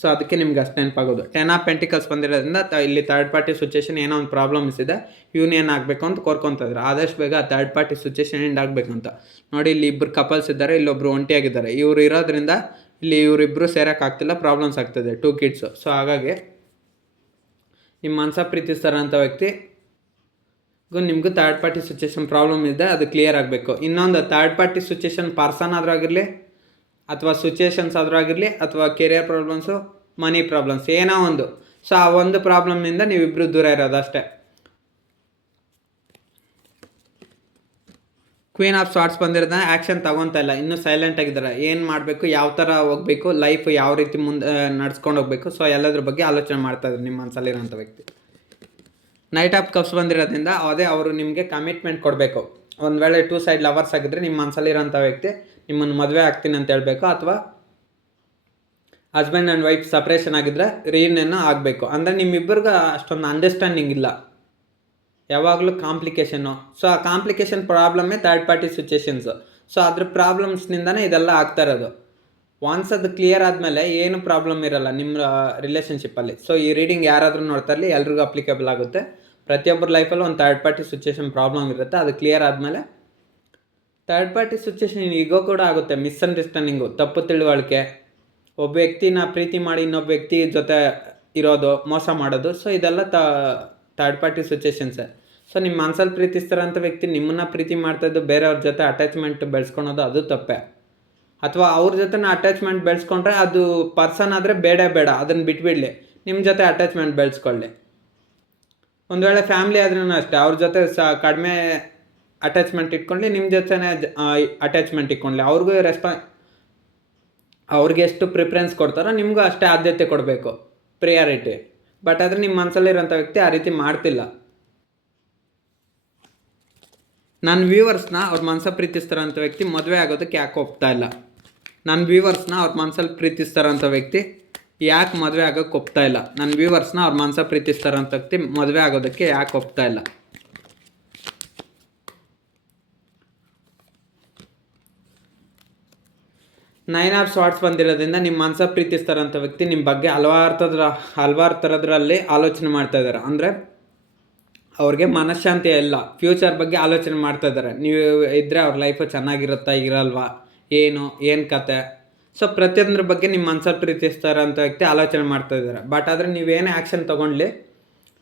ಸೊ ಅದಕ್ಕೆ ನಿಮ್ಗೆ ಅಷ್ಟು ನೆನಪಾಗೋದು. 10 ಆಫ್ ಪೆಂಟಿಕಲ್ಸ್ ಬಂದಿರೋದ್ರಿಂದ ಇಲ್ಲಿ ಥರ್ಡ್ ಪಾರ್ಟಿ ಸಿಚುವೇಶನ್ ಏನೋ ಒಂದು ಪ್ರಾಬ್ಲಮ್ಸ್ ಇದೆ, ಯೂನಿಯನ್ ಆಗಬೇಕು ಅಂತ ಕೋರ್ಕೊತಿದ್ರು. ಆದಷ್ಟು ಬೇಗ ಆ ಥರ್ಡ್ ಪಾರ್ಟಿ ಸಿಚುವೇಶನ್ ಎಂಡ್ ಆಗಬೇಕು ಅಂತ. ನೋಡಿ, ಇಲ್ಲಿ ಇಬ್ಬರು ಕಪಲ್ಸ್ ಇದ್ದಾರೆ, ಇಲ್ಲೊಬ್ರು ಒಂಟಿಯಾಗಿದ್ದಾರೆ. ಇವರು ಇರೋದ್ರಿಂದ ಇಲ್ಲಿ ಇವರಿಬ್ಬರು ಸೇರೋಕ್ಕಾಗ್ತಿಲ್ಲ, ಪ್ರಾಬ್ಲಮ್ಸ್ ಆಗ್ತದೆ, 2 ಕಿಡ್ಸು. ಸೊ ಹಾಗಾಗಿ ನಿಮ್ಮ ಮನಸ್ಸ ಪ್ರೀತಿಸ್ತಾರಂಥ ವ್ಯಕ್ತಿಗೂ ನಿಮಗೂ ಥರ್ಡ್ ಪಾರ್ಟಿ ಸಿಚುವೇಶನ್ ಪ್ರಾಬ್ಲಮ್ ಇದೆ, ಅದು ಕ್ಲಿಯರ್ ಆಗಬೇಕು. ಇನ್ನೊಂದು, ಥರ್ಡ್ ಪಾರ್ಟಿ ಸಿಚುವೇಶನ್ ಪರ್ಸನ್ ಆದರೂ ಆಗಿರಲಿ, ಅಥವಾ ಸಿಚುವೇಶನ್ಸ್ ಆದರೂ ಆಗಿರಲಿ, ಅಥವಾ ಕೆರಿಯರ್ ಪ್ರಾಬ್ಲಮ್ಸು, ಮನಿ ಪ್ರಾಬ್ಲಮ್ಸ್, ಏನೋ ಒಂದು. ಸೊ ಆ ಒಂದು ಪ್ರಾಬ್ಲಮ್ನಿಂದ ನೀವಿಬ್ಬರು ದೂರ ಇರೋದು ಅಷ್ಟೇ. ಕ್ವೀನ್ ಆಫ್ ಶಾರ್ಟ್ಸ್ ಬಂದಿರೋದನ್ನ ಆ್ಯಕ್ಷನ್ ತಗೊತಾ ಇಲ್ಲ, ಇನ್ನೂ ಸೈಲೆಂಟ್ ಆಗಿದ್ದಾರೆ. ಏನು ಮಾಡಬೇಕು, ಯಾವ ಥರ ಹೋಗಬೇಕು, ಲೈಫ್ ಯಾವ ರೀತಿ ಮುಂದೆ ನಡ್ಸ್ಕೊಂಡು ಹೋಗಬೇಕು, ಸೊ ಎಲ್ಲದ್ರ ಬಗ್ಗೆ ಆಲೋಚನೆ ಮಾಡ್ತಾಯಿದ್ರು ನಿಮ್ಮ ಮನಸ್ಸಲ್ಲಿರೋಂಥ ವ್ಯಕ್ತಿ. ನೈಟ್ ಆಫ್ ಕಪ್ಸ್ ಬಂದಿರೋದ್ರಿಂದ ಅದೇ ಅವರು ನಿಮಗೆ ಕಮಿಟ್ಮೆಂಟ್ ಕೊಡಬೇಕು. ಒಂದು ವೇಳೆ 2 ಸೈಡ್ ಲವರ್ಸ್ ಆಗಿದ್ದರೆ ನಿಮ್ಮ ಮನಸ್ಸಲ್ಲಿರೋಂಥ ವ್ಯಕ್ತಿ ನಿಮ್ಮನ್ನು ಮದುವೆ ಆಗ್ತೀನಿ ಅಂತ ಹೇಳಬೇಕು, ಅಥವಾ ಹಸ್ಬೆಂಡ್ ಆ್ಯಂಡ್ ವೈಫ್ ಸಪ್ರೇಷನ್ ಆಗಿದ್ದರೆ ರೀಯೂನಿಯನ್ ಆಗಬೇಕು. ಅಂದರೆ ನಿಮ್ಮಿಬ್ಬರಿಗೂ ಅಷ್ಟೊಂದು ಅಂಡರ್ಸ್ಟ್ಯಾಂಡಿಂಗ್ ಇಲ್ಲ, ಯಾವಾಗಲೂ ಕಾಂಪ್ಲಿಕೇಶನ್ನು. ಸೊ ಆ ಕಾಂಪ್ಲಿಕೇಶನ್ ಪ್ರಾಬ್ಲಮ್ಮೇ ಥರ್ಡ್ ಪಾರ್ಟಿ ಸಿಚುವೇಶನ್ಸು. ಸೊ ಅದ್ರ ಪ್ರಾಬ್ಲಮ್ಸ್ನಿಂದನೇ ಇದೆಲ್ಲ ಆಗ್ತಾ ಇರೋದು. ಒನ್ಸ್ ಅದು ಕ್ಲಿಯರ್ ಆದಮೇಲೆ ಏನು ಪ್ರಾಬ್ಲಮ್ ಇರೋಲ್ಲ ನಿಮ್ಮ ರಿಲೇಷನ್ಶಿಪ್ಪಲ್ಲಿ. ಸೊ ಈ ರೀಡಿಂಗ್ ಯಾರಾದರೂ ನೋಡ್ತಾ ಇರಲಿ, ಎಲ್ರಿಗೂ ಅಪ್ಲಿಕೇಬಲ್ ಆಗುತ್ತೆ. ಪ್ರತಿಯೊಬ್ಬರ ಲೈಫಲ್ಲೂ ಒಂದು ಥರ್ಡ್ ಪಾರ್ಟಿ ಸಿಚುವೇಶನ್ ಪ್ರಾಬ್ಲಮ್ ಇರುತ್ತೆ. ಅದು ಕ್ಲಿಯರ್ ಆದಮೇಲೆ ಥರ್ಡ್ ಪಾರ್ಟಿ ಸಿಚುವೇಶನ್ ಈಗೋ ಕೂಡ ಆಗುತ್ತೆ. ಮಿಸ್ಅಂಡರ್ಸ್ಟ್ಯಾಂಡಿಂಗು, ತಪ್ಪು ತಿಳುವಳಿಕೆ, ಒಬ್ಬ ವ್ಯಕ್ತಿನ ಪ್ರೀತಿ ಮಾಡಿ ಇನ್ನೊಬ್ಬ ವ್ಯಕ್ತಿ ಜೊತೆ ಇರೋದು, ಮೋಸ ಮಾಡೋದು. ಸೊ ಇದೆಲ್ಲ ಥರ್ಡ್ ಪಾರ್ಟಿ ಸಿಚುವೇಶನ್ಸೇ. ಸೊ ನಿಮ್ಮ ಮನಸ್ಸಲ್ಲಿ ಪ್ರೀತಿಸ್ತಾರಂಥ ವ್ಯಕ್ತಿ ನಿಮ್ಮನ್ನು ಪ್ರೀತಿ ಮಾಡ್ತಾಯಿದ್ದು ಬೇರೆಯವ್ರ ಜೊತೆ ಅಟ್ಯಾಚ್ಮೆಂಟ್ ಬೆಳೆಸ್ಕೊಳೋದು, ಅದು ತಪ್ಪೆ. ಅಥವಾ ಅವ್ರ ಜೊತೆ ಅಟ್ಯಾಚ್ಮೆಂಟ್ ಬೆಳೆಸ್ಕೊಂಡ್ರೆ ಅದು ಪರ್ಸನ್ ಆದರೆ ಬೇಡ, ಅದನ್ನು ಬಿಟ್ಬಿಡಲಿ, ನಿಮ್ಮ ಜೊತೆ ಅಟ್ಯಾಚ್ಮೆಂಟ್ ಬೆಳೆಸ್ಕೊಳ್ಳಿ. ಒಂದು ವೇಳೆ ಫ್ಯಾಮ್ಲಿ ಆದ್ರೂ ಅಷ್ಟೇ, ಅವ್ರ ಜೊತೆ ಕಡಿಮೆ ಅಟ್ಯಾಚ್ಮೆಂಟ್ ಇಟ್ಕೊಳ್ಳಿ, ನಿಮ್ಮ ಜೊತೆನೇ ಅಟ್ಯಾಚ್ಮೆಂಟ್ ಇಟ್ಕೊಳ್ಳಿ. ಅವ್ರಿಗೆ ಎಷ್ಟು ಪ್ರಿಫರೆನ್ಸ್ ಕೊಡ್ತಾರೋ ನಿಮಗೂ ಅಷ್ಟೇ ಆದ್ಯತೆ ಕೊಡಬೇಕು, ಪ್ರಿಯಾರಿಟಿ. ಬಟ್ ಆದರೆ ನಿಮ್ಮ ಮನಸ್ಸಲ್ಲಿರೋಂಥ ವ್ಯಕ್ತಿ ಆ ರೀತಿ ಮಾಡ್ತಿಲ್ಲ. ನನ್ನ ವ್ಯೂವರ್ಸ್ನ ಅವ್ರ ಮನಸ್ಸಲ್ಲಿ ಪ್ರೀತಿಸ್ತಾರಂಥ ವ್ಯಕ್ತಿ ಮದುವೆ ಆಗೋದಕ್ಕೆ ಯಾಕೆ ಒಪ್ತಾ ಇಲ್ಲ? ನನ್ನ ವ್ಯೂವರ್ಸ್ನ ಅವ್ರ ಮನಸ್ಸಲ್ಲಿ ಪ್ರೀತಿಸ್ತಾರಂಥ ವ್ಯಕ್ತಿ ಯಾಕೆ ಮದುವೆ ಆಗೋಕ್ಕೆ ಒಪ್ತಾ ಇಲ್ಲ? ನನ್ನ ವ್ಯೂವರ್ಸ್ನ ಅವ್ರ ಮನಸ್ಸಲ್ಲಿ ಪ್ರೀತಿಸ್ತಾರಂಥ ವ್ಯಕ್ತಿ ಮದುವೆ ಆಗೋದಕ್ಕೆ ಯಾಕೆ ಒಪ್ತಾ ಇಲ್ಲ? ನೈನ್ ಆಫ್ ಶಾರ್ಟ್ಸ್ ಬಂದಿರೋದ್ರಿಂದ ನಿಮ್ಮ ಮನಸ್ಸ ಪ್ರೀತಿಸ್ತಾರಂಥ ವ್ಯಕ್ತಿ ನಿಮ್ಮ ಬಗ್ಗೆ ಹಲವಾರು ಥರದ್ರಲ್ಲಿ ಆಲೋಚನೆ ಮಾಡ್ತಾ ಇದ್ದಾರೆ. ಅಂದರೆ ಅವ್ರಿಗೆ ಮನಃಶಾಂತಿ ಇಲ್ಲ, ಫ್ಯೂಚರ್ ಬಗ್ಗೆ ಆಲೋಚನೆ ಮಾಡ್ತಾ ಇದ್ದಾರೆ. ನೀವು ಇದ್ದರೆ ಅವ್ರ ಲೈಫು ಚೆನ್ನಾಗಿರುತ್ತಾ ಇರಲ್ವಾ, ಏನು ಕತೆ. ಸೊ ಪ್ರತಿಯೊಂದ್ರ ಬಗ್ಗೆ ನಿಮ್ಮ ಮನಸ್ಸಲ್ಲಿ ಪ್ರೀತಿಸ್ತಾರಂಥ ವ್ಯಕ್ತಿ ಆಲೋಚನೆ ಮಾಡ್ತಾ ಇದ್ದಾರೆ. ಬಟ್ ಆದರೆ ನೀವೇನೇ ಆ್ಯಕ್ಷನ್ ತೊಗೊಂಡ್ಲಿ,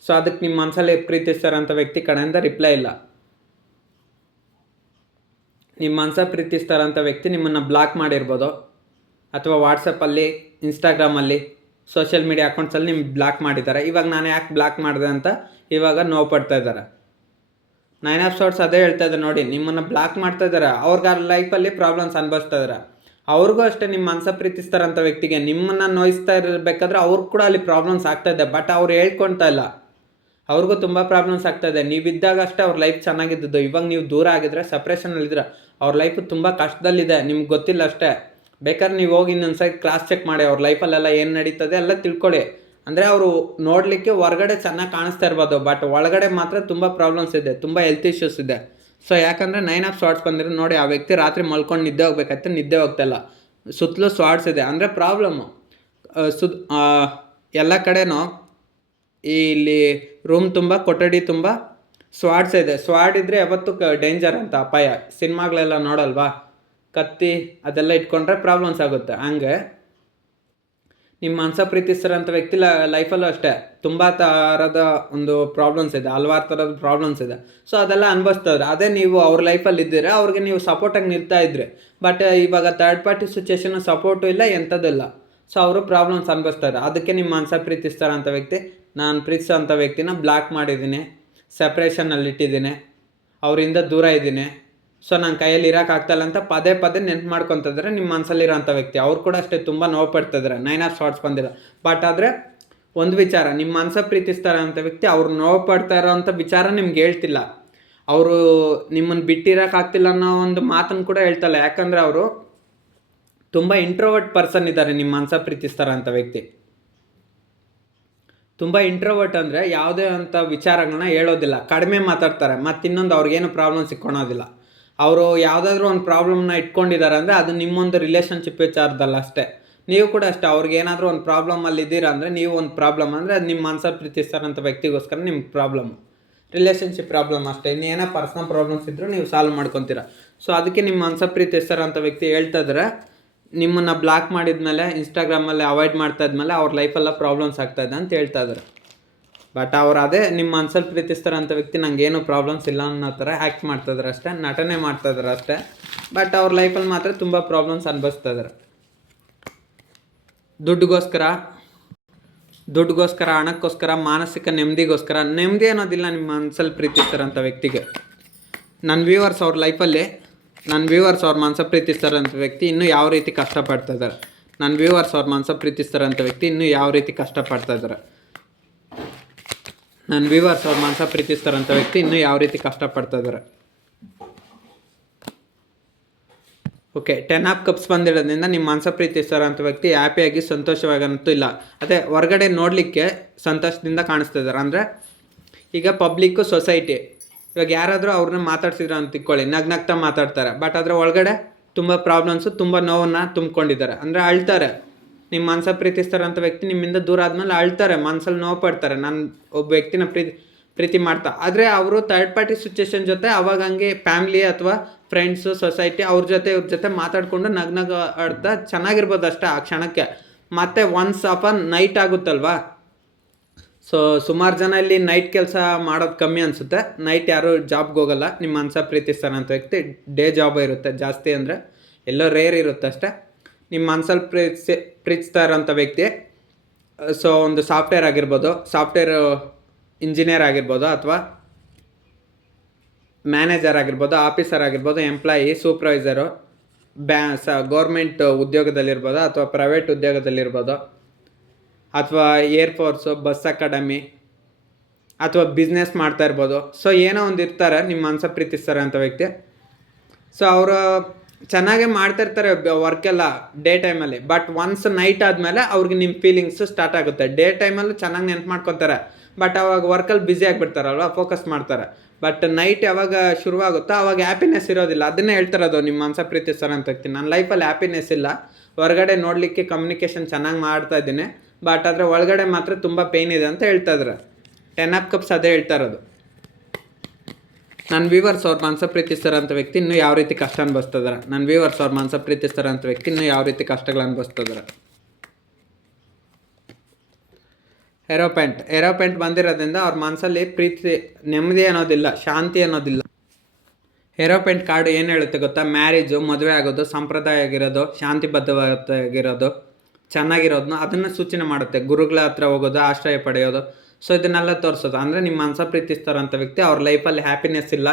ಸೊ ಅದಕ್ಕೆ ನಿಮ್ಮ ಮನಸ್ಸಲ್ಲಿ ಪ್ರೀತಿಸ್ತಾರಂಥ ವ್ಯಕ್ತಿ ಕಡೆಯಿಂದ ರಿಪ್ಲೈ ಇಲ್ಲ. ನಿಮ್ಮ ಮನಸ ಪ್ರೀತಿಸ್ತಾರಂಥ ವ್ಯಕ್ತಿ ನಿಮ್ಮನ್ನು ಬ್ಲಾಕ್ ಮಾಡಿರ್ಬೋದು, ಅಥವಾ ವಾಟ್ಸಪ್ಪಲ್ಲಿ, ಇನ್ಸ್ಟಾಗ್ರಾಮಲ್ಲಿ, ಸೋಷಿಯಲ್ ಮೀಡಿಯಾ ಅಕೌಂಟ್ಸಲ್ಲಿ ನಿಮ್ಗೆ ಬ್ಲಾಕ್ ಮಾಡಿದ್ದಾರೆ. ಇವಾಗ ನಾನು ಯಾಕೆ ಬ್ಲಾಕ್ ಮಾಡಿದೆ ಅಂತ ಇವಾಗ ನೋವು ಪಡ್ತಾ ಇದ್ದಾರೆ. 9 ಆಫ್ ಸೋರ್ಟ್ಸ್ ಅದೇ ಹೇಳ್ತಾ ಇದ್ದಾರೆ ನೋಡಿ, ನಿಮ್ಮನ್ನು ಬ್ಲಾಕ್ ಮಾಡ್ತಾ ಇದ್ದಾರೆ. ಅವ್ರಿಗೆ ಲೈಫಲ್ಲಿ ಪ್ರಾಬ್ಲಮ್ಸ್ ಅನುಭವಿಸ್ತಾ ಇದ್ದಾರೆ. ಅವ್ರಿಗೂ ಅಷ್ಟೇ ನಿಮ್ಮ ಮನಸ ಪ್ರೀತಿಸ್ತಾರಂಥ ವ್ಯಕ್ತಿಗೆ ನಿಮ್ಮನ್ನು ನೋಯಿಸ್ತಾ ಇರಬೇಕಾದ್ರೆ ಅವ್ರಿಗೆ ಕೂಡ ಅಲ್ಲಿ ಪ್ರಾಬ್ಲಮ್ಸ್ ಆಗ್ತಾಯಿದೆ. ಬಟ್ ಅವ್ರು ಹೇಳ್ಕೊಳ್ತಾ ಇಲ್ಲ. ಅವ್ರಿಗೂ ತುಂಬ ಪ್ರಾಬ್ಲಮ್ಸ್ ಆಗ್ತಾಯಿದೆ. ನೀವಿದ್ದಾಗ ಅಷ್ಟೇ ಅವ್ರ ಲೈಫ್ ಚೆನ್ನಾಗಿದ್ದದ್ದು. ಇವಾಗ ನೀವು ದೂರ ಆಗಿದ್ರೆ, ಸಪ್ರೇಷನಲ್ಲಿದ್ದರೆ ಅವ್ರ ಲೈಫು ತುಂಬ ಕಷ್ಟದಲ್ಲಿದೆ, ನಿಮ್ಗೆ ಗೊತ್ತಿಲ್ಲ ಅಷ್ಟೇ. ಬೇಕಾದ್ರೆ ನೀವು ಹೋಗಿ ಇನ್ನೊಂದು ಸೈಡ್ ಕ್ರಾಸ್ ಚೆಕ್ ಮಾಡಿ, ಅವ್ರ ಲೈಫಲ್ಲೆಲ್ಲ ಏನು ನಡೀತದೆ ಎಲ್ಲ ತಿಳ್ಕೊಳ್ಳಿ. ಅಂದರೆ ಅವರು ನೋಡಲಿಕ್ಕೆ ಹೊರಗಡೆ ಚೆನ್ನಾಗಿ ಕಾಣಿಸ್ತಾ ಇರ್ಬೋದು, ಬಟ್ ಒಳಗಡೆ ಮಾತ್ರ ತುಂಬ ಪ್ರಾಬ್ಲಮ್ಸ್ ಇದೆ, ತುಂಬ ಹೆಲ್ತ್ ಇಶ್ಯೂಸ್ ಇದೆ. ಸೊ ಯಾಕಂದರೆ 9 ಆಫ್ ಸ್ವಾರ್ಡ್ಸ್ ಬಂದಿರೋ ನೋಡಿ, ಆ ವ್ಯಕ್ತಿ ರಾತ್ರಿ ಮಲ್ಕೊಂಡು ನಿದ್ದೆ ಹೋಗ್ಬೇಕಾಯ್ತು, ನಿದ್ದೆ ಹೋಗ್ತಾಯಿಲ್ಲ. ಸುತ್ತಲೂ ಸ್ವಾರ್ಡ್ಸ್ ಇದೆ. ಅಂದರೆ ಪ್ರಾಬ್ಲಮ್ಮು ಎಲ್ಲ ಕಡೆನೂ ಇಲ್ಲಿ ರೂಮ್ ತುಂಬ, ಕೊಠಡಿ ತುಂಬ ಸ್ವಾಡ್ಸ್ ಇದೆ. ಸ್ವಾಡ್ ಇದ್ದರೆ ಯಾವತ್ತೂ ಡೇಂಜರ್ ಅಂತ, ಅಪಾಯ. ಸಿನಿಮಾಗಳೆಲ್ಲ ನೋಡಲ್ವಾ, ಕತ್ತಿ ಅದೆಲ್ಲ ಇಟ್ಕೊಂಡ್ರೆ ಪ್ರಾಬ್ಲಮ್ಸ್ ಆಗುತ್ತೆ. ಹಂಗೆ ನಿಮ್ಮ ಮನಸ ಪ್ರೀತಿಸ್ತಾರಂಥ ವ್ಯಕ್ತಿ ಲೈಫಲ್ಲೂ ಅಷ್ಟೇ ತುಂಬ ಥರದ ಒಂದು ಪ್ರಾಬ್ಲಮ್ಸ್ ಇದೆ, ಹಲವಾರು ಥರದ ಪ್ರಾಬ್ಲಮ್ಸ್ ಇದೆ. ಸೊ ಅದೆಲ್ಲ ಅನುಭವಿಸ್ತಾರೆ. ಅದೇ ನೀವು ಅವ್ರ ಲೈಫಲ್ಲಿ ಇದ್ದೀರಾ, ಅವ್ರಿಗೆ ನೀವು ಸಪೋರ್ಟಾಗಿ ನಿಲ್ತಾ ಇದ್ರಿ. ಬಟ್ ಇವಾಗ ಥರ್ಡ್ ಪಾರ್ಟಿ ಸಿಚುವೇಶನ್ ಸಪೋರ್ಟು ಇಲ್ಲ, ಎಂಥದಿಲ್ಲ. ಸೊ ಅವರು ಪ್ರಾಬ್ಲಮ್ಸ್ ಅನುಭವಿಸ್ತಾರೆ. ಅದಕ್ಕೆ ನಿಮ್ಮ ಮನಸ ಪ್ರೀತಿಸ್ತಾರಂಥ ವ್ಯಕ್ತಿ, ನಾನು ಪ್ರೀತಿಸೋಂಥ ವ್ಯಕ್ತಿನ ಬ್ಲಾಕ್ ಮಾಡಿದ್ದೀನಿ, ಸಪ್ರೇಷನ್ನಲ್ಲಿಟ್ಟಿದ್ದೀನಿ, ಅವರಿಂದ ದೂರ ಇದ್ದೀನಿ. ಸೊ ನನ್ನ ಕೈಯಲ್ಲಿ ಇರೋಕ್ಕಾಗ್ತಾಯಿಲ್ಲ ಅಂತ ಪದೇ ಪದೇ ನೆನ್ಪು ಮಾಡ್ಕೊತಿದ್ರೆ ನಿಮ್ಮ ಮನಸ್ಸಲ್ಲಿರೋಂಥ ವ್ಯಕ್ತಿ. ಅವ್ರು ಕೂಡ ಅಷ್ಟೇ ತುಂಬ ನೋವು ಪಡ್ತಿದ್ದಾರೆ. 9 ಆಫ್ ಸ್ವಾರ್ಡ್ಸ್ ಬಂದಿಲ್ಲ. ಬಟ್ ಆದರೆ ಒಂದು ವಿಚಾರ, ನಿಮ್ಮ ಮನಸ ಪ್ರೀತಿಸ್ತಾರೆ ಅಂತ ವ್ಯಕ್ತಿ ಅವ್ರು ನೋವು ಪಡ್ತಾ ಇರೋವಂಥ ವಿಚಾರ ನಿಮ್ಗೆ ಹೇಳ್ತಿಲ್ಲ. ಅವರು ನಿಮ್ಮನ್ನು ಬಿಟ್ಟಿರೋಕ್ಕಾಗ್ತಿಲ್ಲ ಅನ್ನೋ ಒಂದು ಮಾತನ್ನು ಕೂಡ ಹೇಳ್ತಲ್ಲ. ಯಾಕಂದರೆ ಅವರು ತುಂಬ ಇಂಟ್ರೋವರ್ಟ್ ಪರ್ಸನ್ ಇದ್ದಾರೆ. ನಿಮ್ಮ ಮನಸ ಪ್ರೀತಿಸ್ತಾರೆ ಅಂತ ವ್ಯಕ್ತಿ ತುಂಬ ಇಂಟ್ರೋವರ್ಟ್. ಅಂದರೆ ಯಾವುದೇ ಅಂಥ ವಿಚಾರಗಳನ್ನ ಹೇಳೋದಿಲ್ಲ, ಕಡಿಮೆ ಮಾತಾಡ್ತಾರೆ. ಮತ್ತು ಇನ್ನೊಂದು ಅವ್ರಿಗೇನು ಪ್ರಾಬ್ಲಮ್ ಸಿಕ್ಕೊಳೋದಿಲ್ಲ. ಅವರು ಯಾವುದಾದ್ರೂ ಒಂದು ಪ್ರಾಬ್ಲಮ್ನ ಇಟ್ಕೊಂಡಿದ್ದಾರೆ ಅಂದರೆ ಅದು ನಿಮ್ಮೊಂದು ರಿಲೇಷನ್ಶಿಪ್ ವಿಚಾರದಲ್ಲ ಅಷ್ಟೇ. ನೀವು ಕೂಡ ಅಷ್ಟೇ, ಅವ್ರಿಗೇನಾದರೂ ಒಂದು ಪ್ರಾಬ್ಲಮಲ್ಲಿ ಇದ್ದೀರಾ ಅಂದರೆ, ನೀವು ಒಂದು ಪ್ರಾಬ್ಲಮ್ ಅಂದರೆ ಅದು ನಿಮ್ಮ ಮನಸ ಪ್ರೀತಿಸ್ತಾರಂಥ ವ್ಯಕ್ತಿಗೋಸ್ಕರ ನಿಮ್ಗೆ ಪ್ರಾಬ್ಲಮ್, ರಿಲೇಷನ್ಶಿಪ್ ಪ್ರಾಬ್ಲಮ್ ಅಷ್ಟೇ. ಇನ್ನೇನೋ ಪರ್ಸ್ನಲ್ ಪ್ರಾಬ್ಲಮ್ಸ್ ಇದ್ದರೂ ನೀವು ಸಾಲ್ವ್ ಮಾಡ್ಕೊತೀರ. ಸೊ ಅದಕ್ಕೆ ನಿಮ್ಮ ಮನಸ ಪ್ರೀತಿಸ್ತಾರಂಥ ವ್ಯಕ್ತಿ ಹೇಳ್ತಾ ಇದ್ದಾರೆ, ನಿಮ್ಮನ್ನು ಬ್ಲಾಕ್ ಮಾಡಿದ್ಮೇಲೆ, ಇನ್ಸ್ಟಾಗ್ರಾಮಲ್ಲಿ ಅವಾಯ್ಡ್ ಮಾಡ್ತಾ ಇದ್ಮೇಲೆ ಅವ್ರ ಲೈಫೆಲ್ಲ ಪ್ರಾಬ್ಲಮ್ಸ್ ಆಗ್ತಾಯಿದೆ ಅಂತ ಹೇಳ್ತಾ ಇದ್ದಾರೆ. ಬಟ್ ಅವ್ರು ಅದೇ ನಿಮ್ಮ ಮನಸ್ಸಲ್ಲಿ ಪ್ರೀತಿಸ್ತಾರಂಥ ವ್ಯಕ್ತಿ ನನಗೇನು ಪ್ರಾಬ್ಲಮ್ಸ್ ಇಲ್ಲ ಅನ್ನೋ ಥರ ಆ್ಯಕ್ಟ್ ಮಾಡ್ತಾಯಿದ್ದಾರೆ ಅಷ್ಟೇ, ನಟನೆ ಮಾಡ್ತಾಯಿದ್ದಾರೆ ಅಷ್ಟೇ. ಬಟ್ ಅವ್ರ ಲೈಫಲ್ಲಿ ಮಾತ್ರ ತುಂಬ ಪ್ರಾಬ್ಲಮ್ಸ್ ಅನುಭವಿಸ್ತಾ ಇದ್ದಾರೆ. ದುಡ್ಡುಗೋಸ್ಕರ, ಹಣಕ್ಕೋಸ್ಕರ, ಮಾನಸಿಕ ನೆಮ್ಮದಿಗೋಸ್ಕರ. ನೆಮ್ಮದಿ ಅನ್ನೋದಿಲ್ಲ ನಿಮ್ಮ ಮನಸ್ಸಲ್ಲಿ ಪ್ರೀತಿಸ್ತಾರಂಥ ವ್ಯಕ್ತಿಗೆ. ನನ್ನ ವ್ಯೂವರ್ಸ್ ಅವ್ರ ಲೈಫಲ್ಲಿ, ನನ್ನ ವ್ಯೂವರ್ಸ್ ಅವ್ರ ಮನಸ ಪ್ರೀತಿಸ್ತಾರಂಥ ವ್ಯಕ್ತಿ ಇನ್ನೂ ಯಾವ ರೀತಿ ಕಷ್ಟಪಡ್ತಾ ಇದ್ದಾರೆ. ನನ್ನ ವ್ಯೂವರ್ಸ್ ಅವ್ರ ಮನಸ ಪ್ರೀತಿಸ್ತಾರಂಥ ವ್ಯಕ್ತಿ ಇನ್ನೂ ಯಾವ ರೀತಿ ಕಷ್ಟಪಡ್ತಾ ಇದ್ದಾರೆ. ನನ್ನ ವ್ಯೂವರ್ಸ್ ಅವ್ರ ಮನಸ ಪ್ರೀತಿಸ್ತಾರಂಥ ವ್ಯಕ್ತಿ ಇನ್ನೂ ಯಾವ ರೀತಿ ಕಷ್ಟಪಡ್ತಾ ಇದ್ದಾರೆ. ಓಕೆ, 10 ಆಫ್ ಕಪ್ಸ್ ಬಂದಿರೋದ್ರಿಂದ ನಿಮ್ಮ ಮನಸ ಪ್ರೀತಿಸ್ತಾರಂಥ ವ್ಯಕ್ತಿ ಹ್ಯಾಪಿಯಾಗಿ ಸಂತೋಷವಾಗಂತೂ ಇಲ್ಲ. ಅದೇ ಹೊರಗಡೆ ನೋಡಲಿಕ್ಕೆ ಸಂತೋಷದಿಂದ ಕಾಣಿಸ್ತಾ ಇದ್ದಾರೆ. ಅಂದರೆ ಈಗ ಪಬ್ಲಿಕ್ಕು, ಸೊಸೈಟಿ, ಇವಾಗ ಯಾರಾದರೂ ಅವ್ರನ್ನ ಮಾತಾಡ್ಸಿದ್ರು ಅಂತ ತಿಳ್ಕೊಳ್ಳಿ, ನಗ್ನಗ್ತಾ ಮಾತಾಡ್ತಾರೆ. ಬಟ್ ಅದರ ಒಳಗಡೆ ತುಂಬ ಪ್ರಾಬ್ಲಮ್ಸು, ತುಂಬ ನೋವನ್ನು ತುಂಬಿಕೊಂಡಿದ್ದಾರೆ. ಅಂದರೆ ಅಳ್ತಾರೆ. ನಿಮ್ಮ ಮನಸ ಪ್ರೀತಿಸ್ತಾರಂಥ ವ್ಯಕ್ತಿ ನಿಮ್ಮಿಂದ ದೂರ ಆದಮೇಲೆ ಅಳ್ತಾರೆ, ಮನಸ್ಸಲ್ಲಿ ನೋವು ಪಡ್ತಾರೆ. ನಾನು ಒಬ್ಬ ವ್ಯಕ್ತಿನ ಪ್ರೀತಿ ಮಾಡ್ತಾ. ಆದರೆ ಅವರು ಥರ್ಡ್ ಪಾರ್ಟಿ ಸಿಚುವೇಶನ್ ಜೊತೆ ಅವಾಗ ಹಂಗೆ ಫ್ಯಾಮ್ಲಿ ಅಥವಾ ಫ್ರೆಂಡ್ಸು, ಸೊಸೈಟಿ ಇವ್ರ ಜೊತೆ ಮಾತಾಡಿಕೊಂಡು ನಗ್ನಗ ಆಡ್ತಾ ಚೆನ್ನಾಗಿರ್ಬೋದು ಅಷ್ಟೇ ಆ ಕ್ಷಣಕ್ಕೆ. ಮತ್ತು ಒನ್ಸ್ ಆಫ್ ಅ ನೈಟ್ ಆಗುತ್ತಲ್ವಾ. ಸೊ ಸುಮಾರು ಜನ ಇಲ್ಲಿ ನೈಟ್ ಕೆಲಸ ಮಾಡೋದು ಕಮ್ಮಿ ಅನಿಸುತ್ತೆ. ನೈಟ್ ಯಾರೂ ಜಾಬ್ಗೆ ಹೋಗಲ್ಲ. ನಿಮ್ಮ ಮನಸ ಪ್ರೀತಿಸ್ತಾರಂಥ ವ್ಯಕ್ತಿ ಡೇ ಜಾಬ್ ಇರುತ್ತೆ ಜಾಸ್ತಿ, ಅಂದರೆ ಎಲ್ಲೋ ರೇರ್ ಇರುತ್ತೆ ಅಷ್ಟೇ. ನಿಮ್ಮ ಮನಸ್ಸಲ್ಲಿ ಪ್ರೀತಿಸ್ತಾ ಇರೋಂಥ ವ್ಯಕ್ತಿ ಸೊ ಒಂದು ಸಾಫ್ಟ್ವೇರ್ ಆಗಿರ್ಬೋದು, ಸಾಫ್ಟ್ವೇರ್ ಇಂಜಿನಿಯರ್ ಆಗಿರ್ಬೋದು, ಅಥವಾ ಮ್ಯಾನೇಜರ್ ಆಗಿರ್ಬೋದು, ಆಫೀಸರ್ ಆಗಿರ್ಬೋದು, ಎಂಪ್ಲಾಯಿ, ಸೂಪರ್ವೈಸರು, ಗೌರ್ಮೆಂಟ್ ಉದ್ಯೋಗದಲ್ಲಿರ್ಬೋದು, ಅಥವಾ ಪ್ರೈವೇಟ್ ಉದ್ಯೋಗದಲ್ಲಿರ್ಬೋದು, ಅಥವಾ ಏರ್ಫೋರ್ಸು, ಬಸ್ ಅಕಾಡೆಮಿ, ಅಥವಾ ಬಿಸ್ನೆಸ್ ಮಾಡ್ತಾ ಇರ್ಬೋದು. ಸೊ ಏನೋ ಒಂದು ಇರ್ತಾರೆ ನಿಮ್ಮ ಮನಸ ಪ್ರೀತಿಸ್ತಾರೆ ಅಂತ ವ್ಯಕ್ತಿ. ಸೊ ಅವರು ಚೆನ್ನಾಗೇ ಮಾಡ್ತಾಯಿರ್ತಾರೆ ವರ್ಕೆಲ್ಲ ಡೇ ಟೈಮಲ್ಲಿ. ಬಟ್ ಒನ್ಸ್ ನೈಟ್ ಆದಮೇಲೆ ಅವ್ರಿಗೆ ನಿಮ್ಮ ಫೀಲಿಂಗ್ಸು ಸ್ಟಾರ್ಟ್ ಆಗುತ್ತೆ. ಡೇ ಟೈಮಲ್ಲೂ ಚೆನ್ನಾಗಿ ನೆನ್ಪು ಮಾಡ್ಕೊತಾರೆ. ಬಟ್ ಅವಾಗ ವರ್ಕಲ್ಲಿ ಬ್ಯುಸಿ ಆಗಿಬಿಡ್ತಾರಲ್ವ, ಫೋಕಸ್ ಮಾಡ್ತಾರೆ. ಬಟ್ ನೈಟ್ ಯಾವಾಗ ಶುರುವಾಗುತ್ತೋ ಅವಾಗ ಹ್ಯಾಪಿನೆಸ್ ಇರೋದಿಲ್ಲ. ಅದನ್ನೇ ಹೇಳ್ತಾರದು ನಿಮ್ಮ ಮನಸ ಪ್ರೀತಿಸ್ತಾರೆ ಅಂತ ವ್ಯಕ್ತಿ. ನನ್ನ ಲೈಫಲ್ಲಿ ಹ್ಯಾಪಿನೆಸ್ ಇಲ್ಲ, ಹೊರಗಡೆ ನೋಡಲಿಕ್ಕೆ ಕಮ್ಯುನಿಕೇಷನ್ ಚೆನ್ನಾಗಿ ಮಾಡ್ತಾ ಇದ್ದೀನಿ, ಬಟ್ ಆದರೆ ಒಳಗಡೆ ಮಾತ್ರ ತುಂಬ ಪೇಯ್ನ್ ಇದೆ ಅಂತ ಹೇಳ್ತಾ ಇದ್ದಾರೆ. 10 ಆಫ್ ಕಪ್ಸ್ ಅದೇ ಹೇಳ್ತಾ ಇರೋದು. ನನ್ನ ವ್ಯೂವರ್ಸ್ ಅವ್ರ ಮನಸ ಪ್ರೀತಿಸ್ತಾರಂಥ ವ್ಯಕ್ತಿ ಇನ್ನೂ ಯಾವ ರೀತಿ ಕಷ್ಟ ಅನುಭವಿಸ್ತಿದ್ದಾರೆ. ನನ್ನ ವ್ಯೂವರ್ಸ್ ಅವ್ರ ಮನಸ ಪ್ರೀತಿಸ್ತಾರಂಥ ವ್ಯಕ್ತಿ ಇನ್ನೂ ಯಾವ ರೀತಿ ಕಷ್ಟಗಳು ಅನುಭವಿಸ್ತಿದ್ದಾರೆ. ಏರೋಪ್ಯಾಂಟ್ ಬಂದಿರೋದ್ರಿಂದ ಅವ್ರ ಮನಸ್ಸಲ್ಲಿ ಪ್ರೀತಿ, ನೆಮ್ಮದಿ ಅನ್ನೋದಿಲ್ಲ, ಶಾಂತಿ ಅನ್ನೋದಿಲ್ಲ. ಏರೋಪೆಂಟ್ ಕಾರ್ಡ್ ಏನು ಹೇಳುತ್ತೆ ಗೊತ್ತಾ? ಮ್ಯಾರೇಜು, ಮದುವೆ ಆಗೋದು, ಸಂಪ್ರದಾಯ ಆಗಿರೋದು, ಶಾಂತಿಬದ್ಧವಾಗಿರೋದು, ಚೆನ್ನಾಗಿರೋದನ್ನ ಅದನ್ನು ಸೂಚನೆ ಮಾಡುತ್ತೆ. ಗುರುಗಳ ಹತ್ರ ಹೋಗೋದು, ಆಶ್ರಯ ಪಡೆಯೋದು. ಸೊ ಇದನ್ನೆಲ್ಲ ತೋರಿಸೋದು. ಅಂದರೆ ನಿಮ್ಮ ಮನಸ ಪ್ರೀತಿಸ್ತಾರಂಥ ವ್ಯಕ್ತಿ ಅವ್ರ ಲೈಫಲ್ಲಿ ಹ್ಯಾಪಿನೆಸ್ ಇಲ್ಲ,